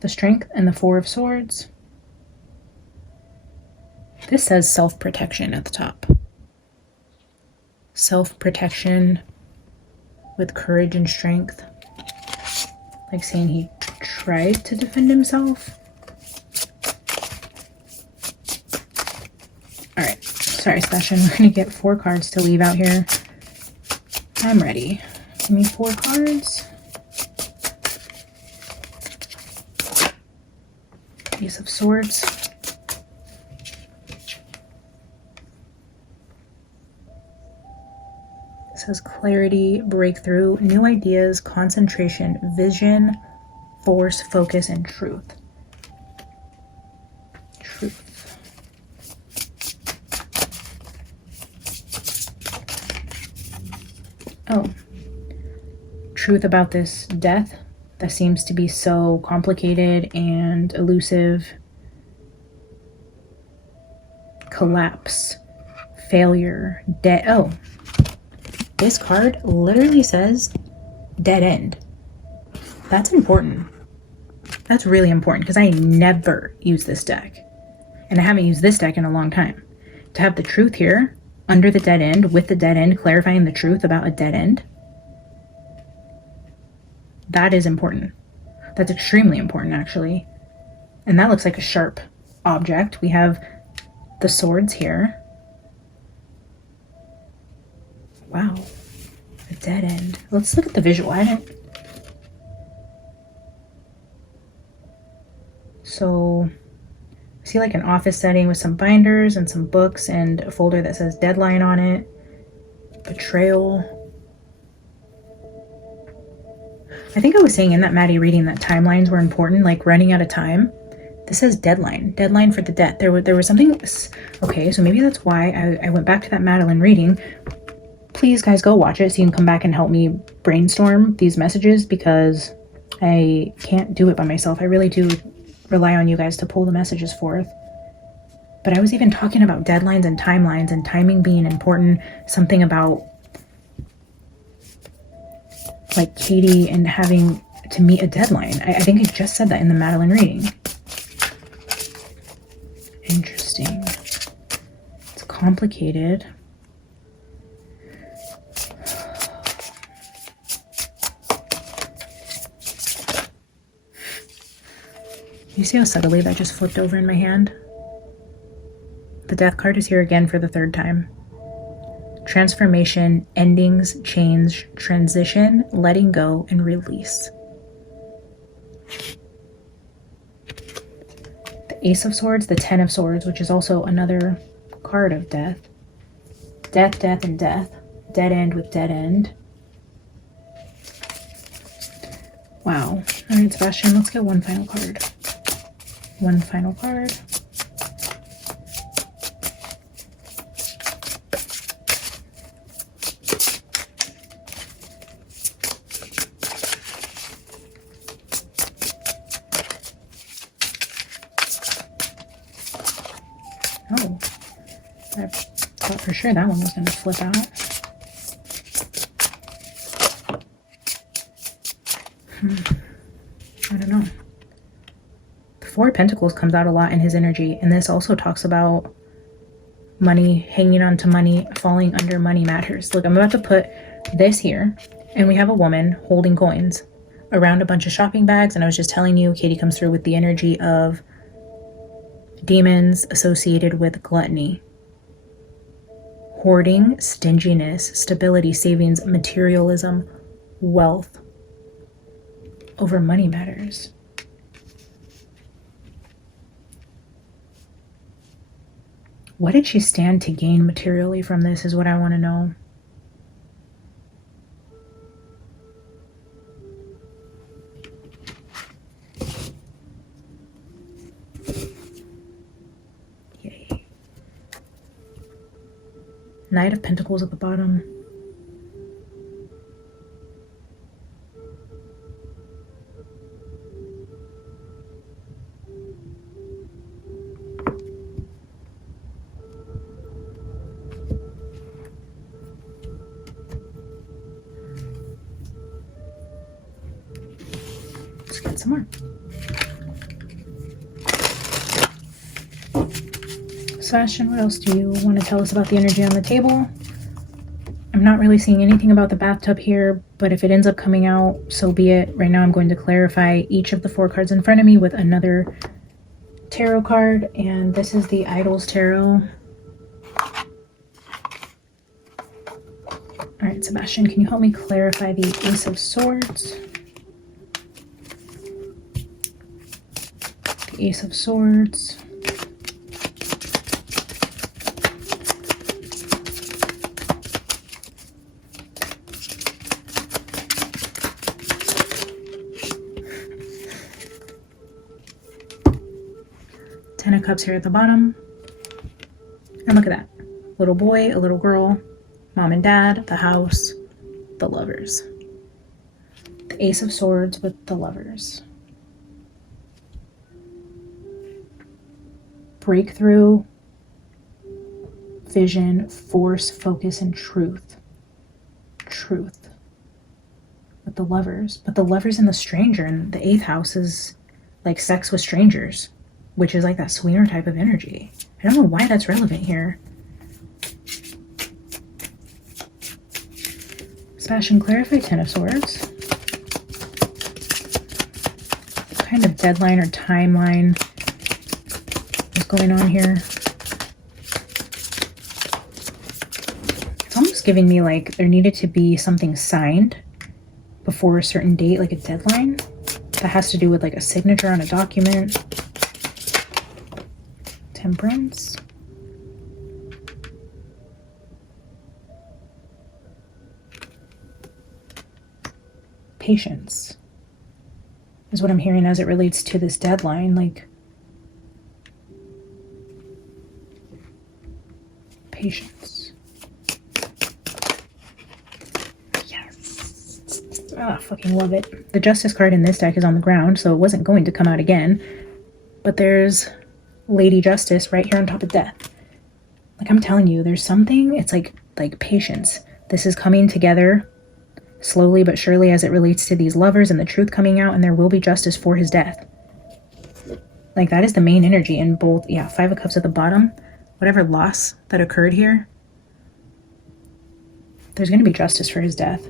The Strength and the 4 of Swords. This says self-protection at the top. Self-protection with courage and strength. Like saying he tried to defend himself. Alright, sorry Sebastian, we're going to get 4 cards to leave out here. I'm ready. Give me 4 cards. Ace of Swords. It says clarity, breakthrough, new ideas, concentration, vision, force, focus, and truth. Truth. Oh. Truth about this death that seems to be so complicated and elusive. Collapse. Failure. Death. Oh. This card literally says dead end. That's important. That's really important because I never use this deck. And I haven't used this deck in a long time. To have the truth here under the dead end, with the dead end clarifying the truth about a dead end, that is important. That's extremely important, actually. And that looks like a sharp object. We have the swords here. Wow. A dead end. Let's look at the visual. So, I see like an office setting with some binders and some books and a folder that says deadline on it. Betrayal. I think I was saying in that Maddie reading that timelines were important, like running out of time. This says deadline. Deadline for the debt. There was something. Okay, so maybe that's why I went back to that Madeline reading. Please, guys, go watch it so you can come back and help me brainstorm these messages, because I can't do it by myself. I really do rely on you guys to pull the messages forth. But I was even talking about deadlines and timelines and timing being important. Something about like Katie and having to meet a deadline. I think I just said that in the Madeline reading. Interesting. It's complicated. You see how subtly that just flipped over in my hand? The death card is here again for the 3rd time. Transformation, endings, change, transition, letting go, and release. The Ace of Swords, the 10 of Swords, which is also another card of death. Death, death, and death. Dead end with dead end. Wow. All right, Sebastian, let's get one final card. One final card. Oh, I thought for sure that one was going to flip out. I don't know. The Four of Pentacles comes out a lot in his energy, and this also talks about money, hanging on to money, falling under money matters. Look, I'm about to put this here, and we have a woman holding coins around a bunch of shopping bags, and I was just telling you, Katie comes through with the energy of demons associated with gluttony, hoarding, stinginess, stability, savings, materialism, wealth over money matters. What did she stand to gain materially from this is what I want to know. Yay. Knight of Pentacles at the bottom. Let's get some more. Sebastian, what else do you want to tell us about the energy on the table? I'm not really seeing anything about the bathtub here, but if it ends up coming out, so be it. Right now I'm going to clarify each of the 4 cards in front of me with another tarot card, and this is the Idols Tarot. All right, Sebastian, can you help me clarify the Ace of Swords? The Ace of Swords. Ten of Cups here at the bottom. And look at that. Little boy, a little girl, mom and dad, the house, the Lovers. The Ace of Swords with the Lovers. Breakthrough, vision, force, focus, and truth. Truth. With the Lovers. But the Lovers and the Stranger, and the 8th house is like sex with strangers, which is like that swinger type of energy. I don't know why that's relevant here. Sebastian, clarify 10 of Swords. What kind of deadline or timeline is going on here? It's almost giving me like there needed to be something signed before a certain date, like a deadline that has to do with like a signature on a document. Temperance. Patience is what I'm hearing as it relates to this deadline. Like, patience. Yes. Ah, fucking love it. The Justice card in this deck is on the ground, so it wasn't going to come out again. But there's Lady Justice right here on top of Death. Like, I'm telling you, there's something, it's like patience. This is coming together slowly but surely as it relates to these lovers and the truth coming out, and there will be justice for his death. Like, that is the main energy in both. Yeah, 5 of Cups at the bottom. Whatever loss that occurred here, there's going to be justice for his death.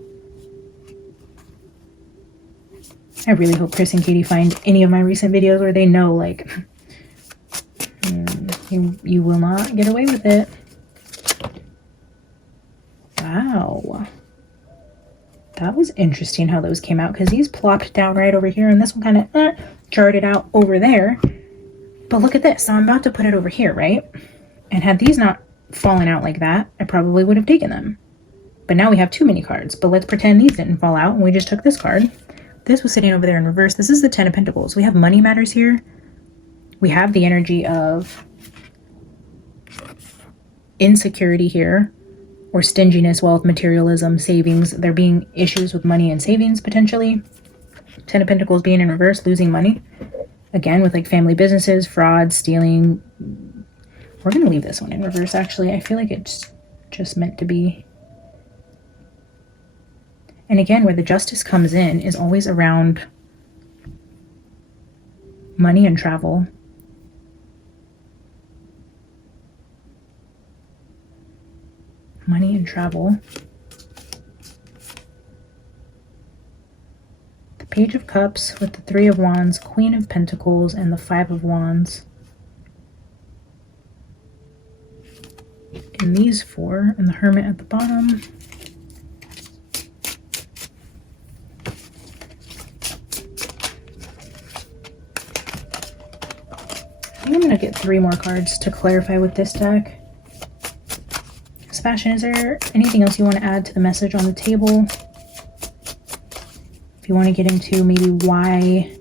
I really hope Chris and Katie find any of my recent videos where they know, like, you will not get away with it. Wow. That was interesting how those came out, because these plopped down right over here, and this one kind of charted out over there. But look at this. So I'm about to put it over here, right? And had these not fallen out like that, I probably would have taken them. But now we have too many cards. But let's pretend these didn't fall out, and we just took this card. this was sitting over there in reverse. This is the Ten of Pentacles. We have money matters here. We have the energy of insecurity here, or stinginess, wealth, materialism, savings. There being issues with money and savings potentially. Ten of Pentacles being in reverse, losing money. Again, with like family businesses, fraud, stealing. We're going to leave this one in reverse, actually. I feel like it's just meant to be. And again, where the Justice comes in is always around money and travel. Money and travel. The Page of Cups with the Three of Wands, Queen of Pentacles, and the Five of Wands. And these four, and the Hermit at the bottom. I think I'm going to get 3 more cards to clarify with this deck. Sebastian, is there anything else you want to add to the message on the table? If you want to get into maybe why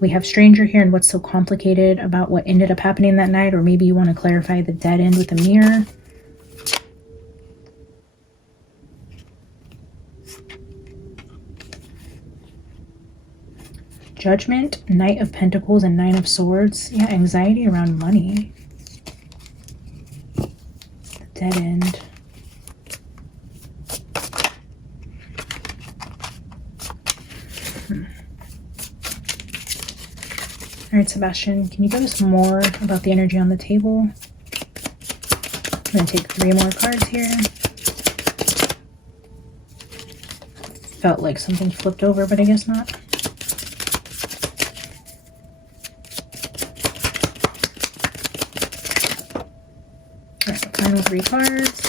we have Stranger here and what's so complicated about what ended up happening that night, or maybe you want to clarify the dead end with the mirror. Judgment, Knight of Pentacles, and Nine of Swords. Yeah, anxiety around money. The dead end. All right, Sebastian, can you give us more about the energy on the table? I'm going to take 3 more cards here. Felt like something flipped over, but I guess not. All right, final 3 cards.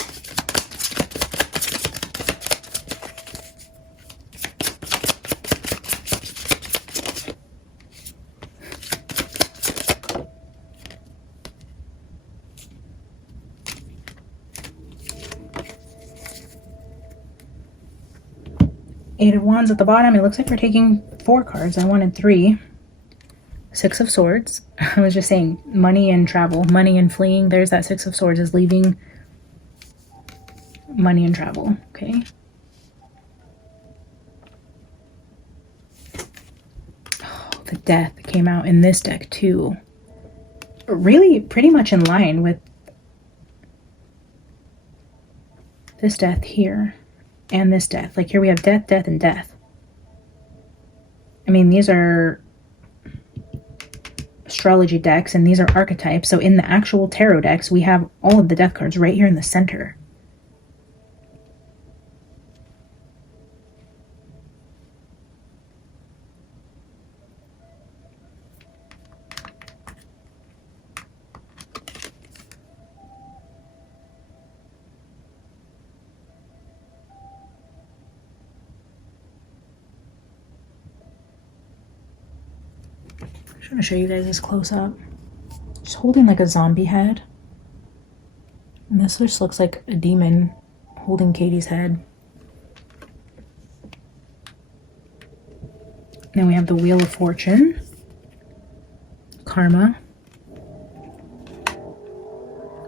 Eight of Wands at the bottom. It looks like we're taking 4 cards. I wanted 3. 6 of Swords. I was just saying money and travel, money and fleeing. There's that 6 of Swords is leaving money and travel. Okay. Oh, the Death came out in this deck too. Really pretty much in line with this Death here. And this Death. Like here we have death, death, and death. I mean, these are astrology decks and these are archetypes. So in the actual tarot decks, we have all of the death cards right here in the center. I'm going to show you guys this close up. Just holding like a zombie head. And this just looks like a demon holding Katie's head. Then we have the Wheel of Fortune. Karma.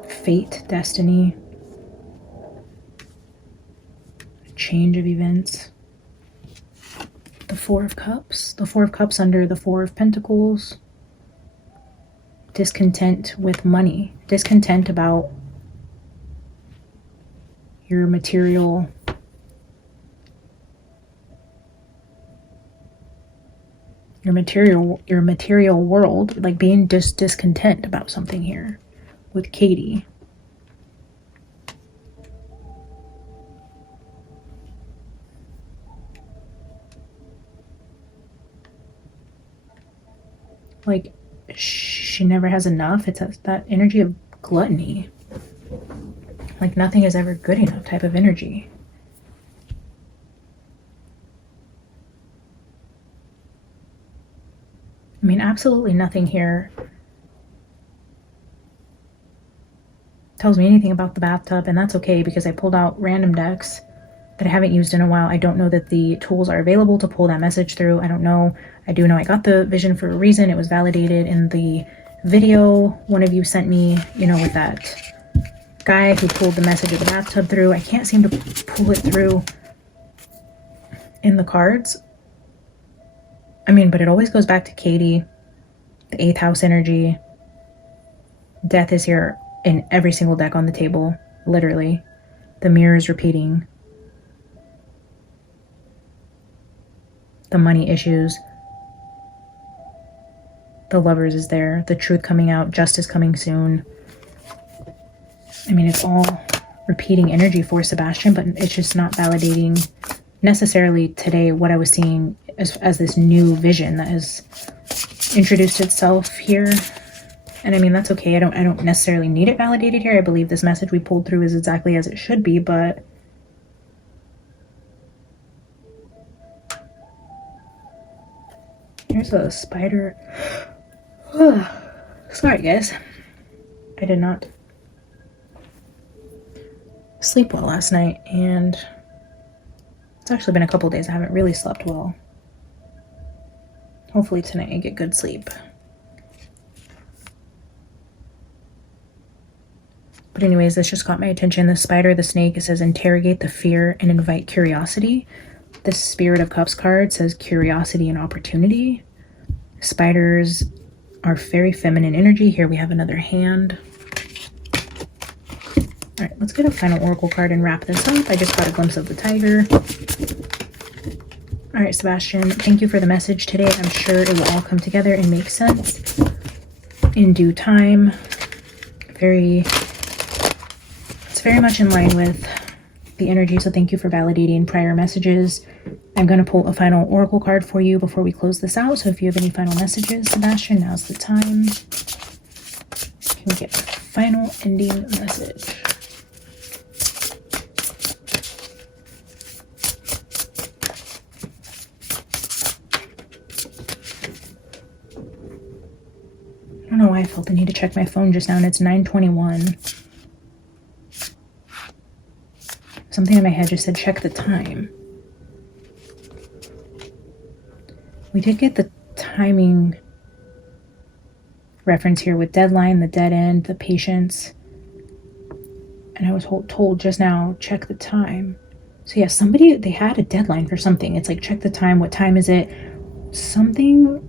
Fate, destiny. Change of events. The Four of Cups. The Four of Cups under the Four of Pentacles. Discontent with money. Discontent about your material. Your material world. Like being discontent about something here with Katie. Like, she never has enough. It's that energy of gluttony. Like, nothing is ever good enough type of energy. I mean, absolutely nothing here tells me anything about the bathtub, and that's okay because I pulled out random decks. that I haven't used in a while. I don't know that the tools are available to pull that message through. I don't know. I do know I got the vision for a reason. It was validated in the video one of you sent me, you know, with that guy who pulled the message of the bathtub through. I can't seem to pull it through in the cards. I mean, but it always goes back to Katie, the 8th house energy. Death is here in every single deck on the table, literally. The mirror is repeating. The money issues. The Lovers is there. The truth coming out. Justice coming soon. I mean, it's all repeating energy for Sebastian, but it's just not validating necessarily today what I was seeing as this new vision that has introduced itself here. And I mean, that's okay. I don't necessarily need it validated here. I believe this message we pulled through is exactly as it should be, but here's a spider. Sorry, guys. I did not sleep well last night, and it's actually been a couple days I haven't really slept well. Hopefully tonight I get good sleep. But anyways, this just caught my attention. The spider, the snake, it says interrogate the fear and invite curiosity. The Spirit of Cups card says curiosity and opportunity. Spiders are very feminine energy. Here we have another hand. All right, let's get a final oracle card and wrap this up. I just got a glimpse of the tiger. All right, Sebastian, thank you for the message today. I'm sure it will all come together and make sense in due time. It's very much in line with the energy, so thank you for validating prior messages. I'm going to pull a final oracle card for you before we close this out. So if you have any final messages, Sebastian, now's the time. Can we get a final ending message? I don't know why I felt the need to check my phone just now, and it's 9:21. Something in my head just said check the time. We did get the timing reference here with deadline, the dead end, the patience. And I was told just now, check the time. So yeah, they had a deadline for something. It's like, check the time. What time is it? Something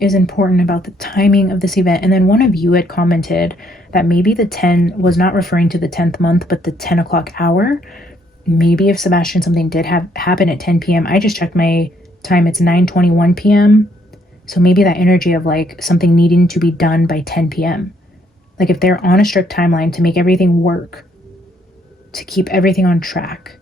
is important about the timing of this event. And then one of you had commented that maybe the 10 was not referring to the 10th month, but the 10 o'clock hour. Maybe if Sebastian, something did happen at 10 p.m. I just checked my time. It's 9:21 p.m. So maybe that energy of like something needing to be done by 10 p.m. Like if they're on a strict timeline to make everything work, to keep everything on track,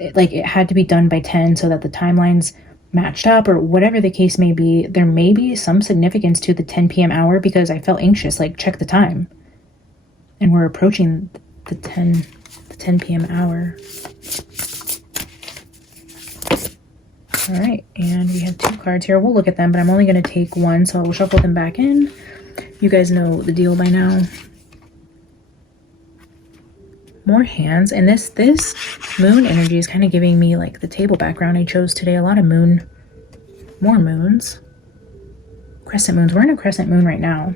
it had to be done by 10 so that the timelines matched up, or whatever the case may be. There may be some significance to the 10 p.m. hour, because I felt anxious, like check the time. And we're approaching the 10 p.m. hour. All right, and we have 2 cards here. We'll look at them, but I'm only going to take one, so I will shuffle them back in. You guys know the deal by now. More hands, and this moon energy is kind of giving me like the table background I chose today. A lot of moon, more moons, crescent moons. We're in a crescent moon right now.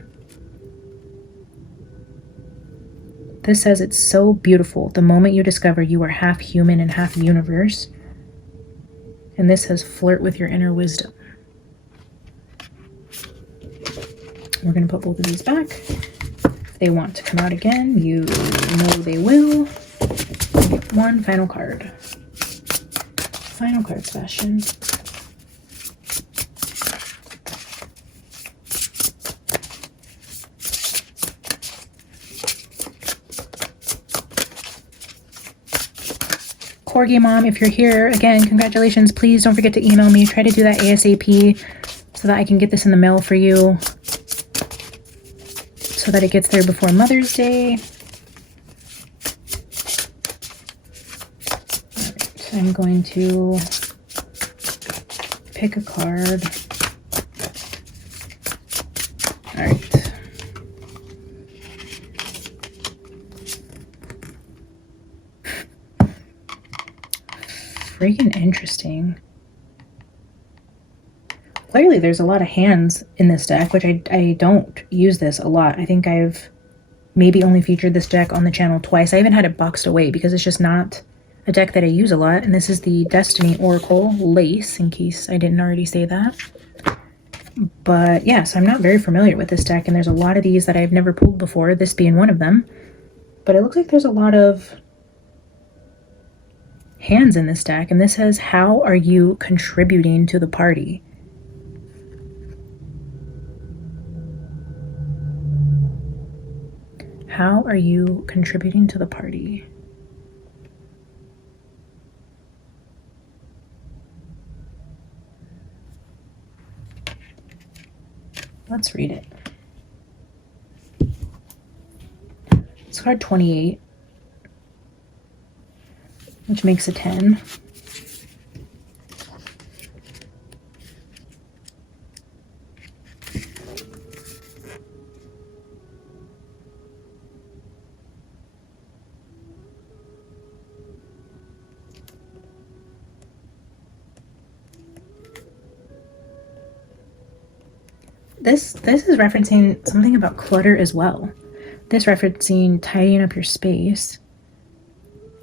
This says it's so beautiful the moment you discover you are half human and half universe. And this says flirt with your inner wisdom. We're going to put both of these back. If they want to come out again, you know they will. Get one final card. Final card, Sebastian. Corgi Mom, if you're here, again, congratulations. Please don't forget to email me. Try to do that ASAP so that I can get this in the mail for you, so that it gets there before Mother's Day. All right, I'm going to pick a card. All right. Freaking interesting. Clearly there's a lot of hands in this deck, which I don't use this a lot. I think I've maybe only featured this deck on the channel twice. I even had it boxed away because it's just not a deck that I use a lot. And this is the Destiny Oracle Lace, in case I didn't already say that. But yeah, so I'm not very familiar with this deck, and there's a lot of these that I've never pulled before, this being one of them. But it looks like there's a lot of hands in this deck, and this says, how are you contributing to the party? How are you contributing to the party? Let's read it. It's card 28, which makes a 10. This is referencing something about clutter as well. This referencing tidying up your space.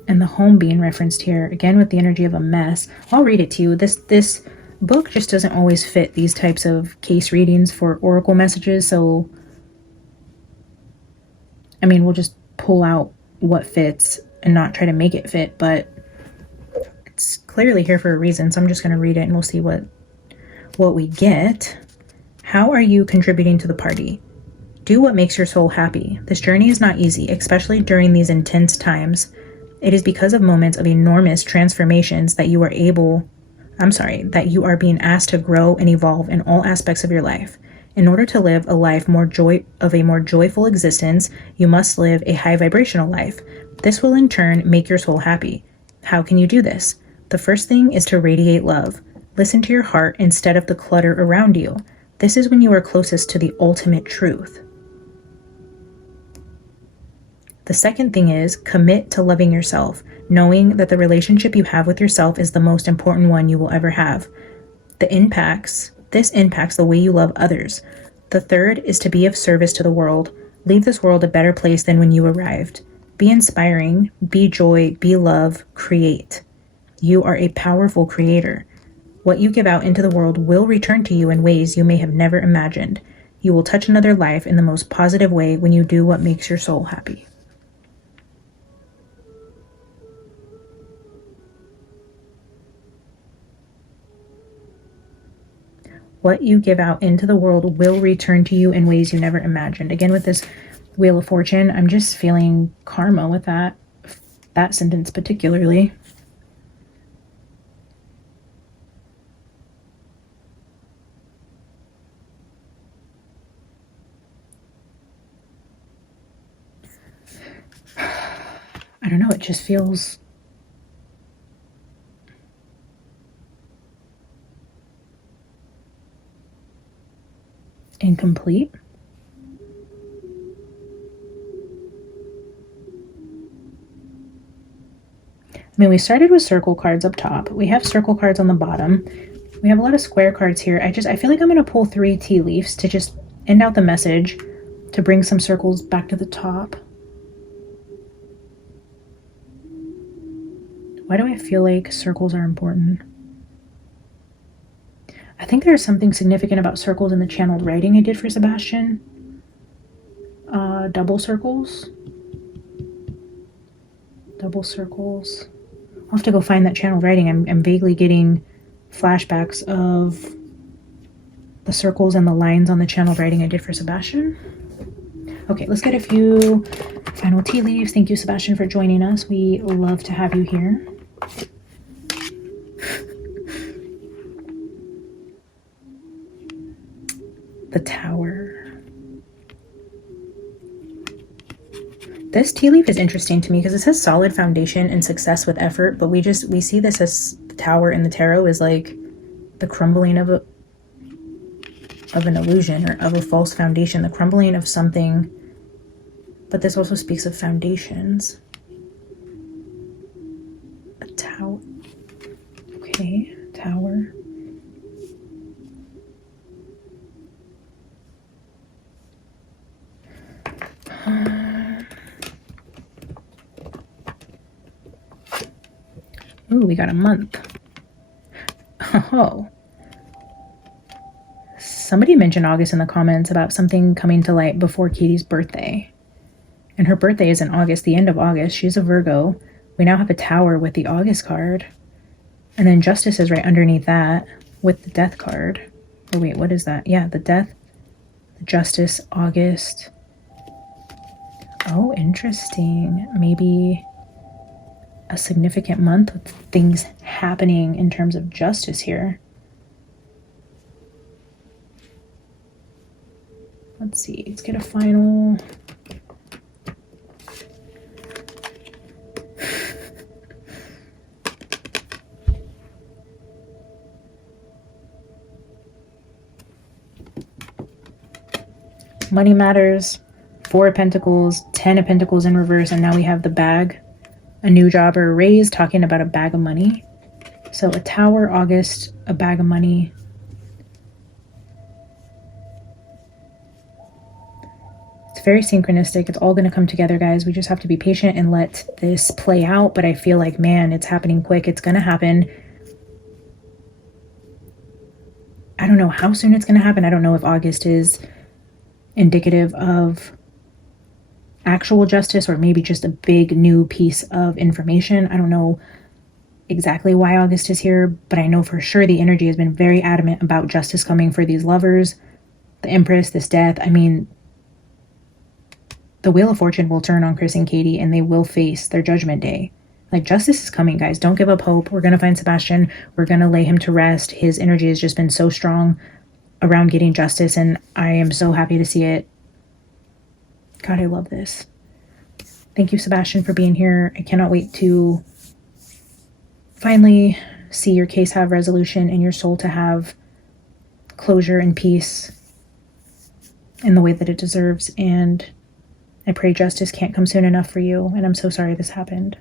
And the home being referenced here, again with the energy of a mess. I'll read it to you. This book just doesn't always fit these types of case readings for oracle messages. So, I mean, we'll just pull out what fits and not try to make it fit. But it's clearly here for a reason. So I'm just going to read it and we'll see what we get. How are you contributing to the party? Do what makes your soul happy. This journey is not easy, especially during these intense times. It is because of moments of enormous transformations that you are being asked to grow and evolve in all aspects of your life. In order to live a life more joyful existence, you must live a high vibrational life. This will in turn make your soul happy. How can you do this? The first thing is to radiate love. Listen to your heart instead of the clutter around you. This is when you are closest to the ultimate truth. The second thing is commit to loving yourself, knowing that the relationship you have with yourself is the most important one you will ever have. This impacts the way you love others. The third is to be of service to the world. Leave this world a better place than when you arrived. Be inspiring, be joy, be love, create. You are a powerful creator. What you give out into the world will return to you in ways you may have never imagined. You will touch another life in the most positive way when you do what makes your soul happy. What you give out into the world will return to you in ways you never imagined. Again, with this Wheel of Fortune, I'm just feeling karma with that sentence particularly. I don't know, it just feels incomplete. I mean, we started with circle cards up top. We have circle cards on the bottom. We have a lot of square cards here. I feel like I'm going to pull 3 tea leaves to just end out the message, to bring some circles back to the top. Why do I feel like circles are important? I think there's something significant about circles in the channeled writing I did for Sebastian. Double circles. Double circles. I'll have to go find that channeled writing. I'm vaguely getting flashbacks of the circles and the lines on the channeled writing I did for Sebastian. Okay, let's get a few final tea leaves. Thank you, Sebastian, for joining us. We love to have you here. The Tower. This tea leaf is interesting to me because it says solid foundation and success with effort, but we see this as the Tower in the tarot is like the crumbling of an illusion or of a false foundation, the crumbling of something. But this also speaks of foundations. A tower. Ooh, we got a month. Oh. Somebody mentioned August in the comments about something coming to light before Katie's birthday. And her birthday is in August, the end of August. She's a Virgo. We now have a Tower with the August card. And then Justice is right underneath that with the Death card. Oh wait, what is that? Yeah, the Death, the Justice, August. Oh, interesting. Maybe a significant month with things happening in terms of justice here. Let's see, let's get a final. Money matters. 4 of Pentacles, 10 of Pentacles in reverse, and now we have the bag. A new job or a raise, talking about a bag of money. So a Tower, August, a bag of money. It's very synchronistic. It's all going to come together, guys. We just have to be patient and let this play out. But I feel like, man, it's happening quick. It's going to happen. I don't know how soon it's going to happen. I don't know if August is indicative of actual justice or maybe just a big new piece of information. I don't know exactly why August is here, but I know for sure the energy has been very adamant about justice coming for these lovers. The Empress, this Death. I mean, the Wheel of Fortune will turn on Chris and Katie and they will face their judgment day. Like, justice is coming, guys. Don't give up hope. We're going to find Sebastian. We're going to lay him to rest. His energy has just been so strong around getting justice, and I am so happy to see it. God, I love this. Thank you, Sebastian, for being here. I cannot wait to finally see your case have resolution and your soul to have closure and peace in the way that it deserves. And I pray justice can't come soon enough for you. And I'm so sorry this happened.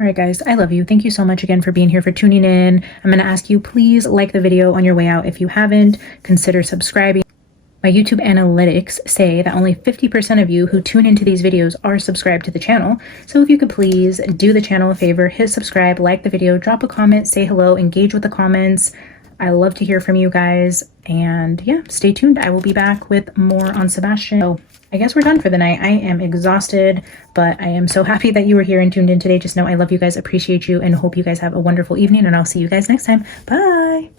All right, guys, I love you. Thank you so much again for being here, for tuning in. I'm going to ask you, please like the video on your way out. If you haven't, consider subscribing. My YouTube analytics say that only 50% of you who tune into these videos are subscribed to the channel. So if you could please do the channel a favor, hit subscribe, like the video, drop a comment, say hello, engage with the comments. I love to hear from you guys. And yeah, stay tuned. I will be back with more on Sebastian. So I guess we're done for the night. I am exhausted, but I am so happy that you were here and tuned in today. Just know I love you guys, appreciate you, and hope you guys have a wonderful evening, and I'll see you guys next time. Bye.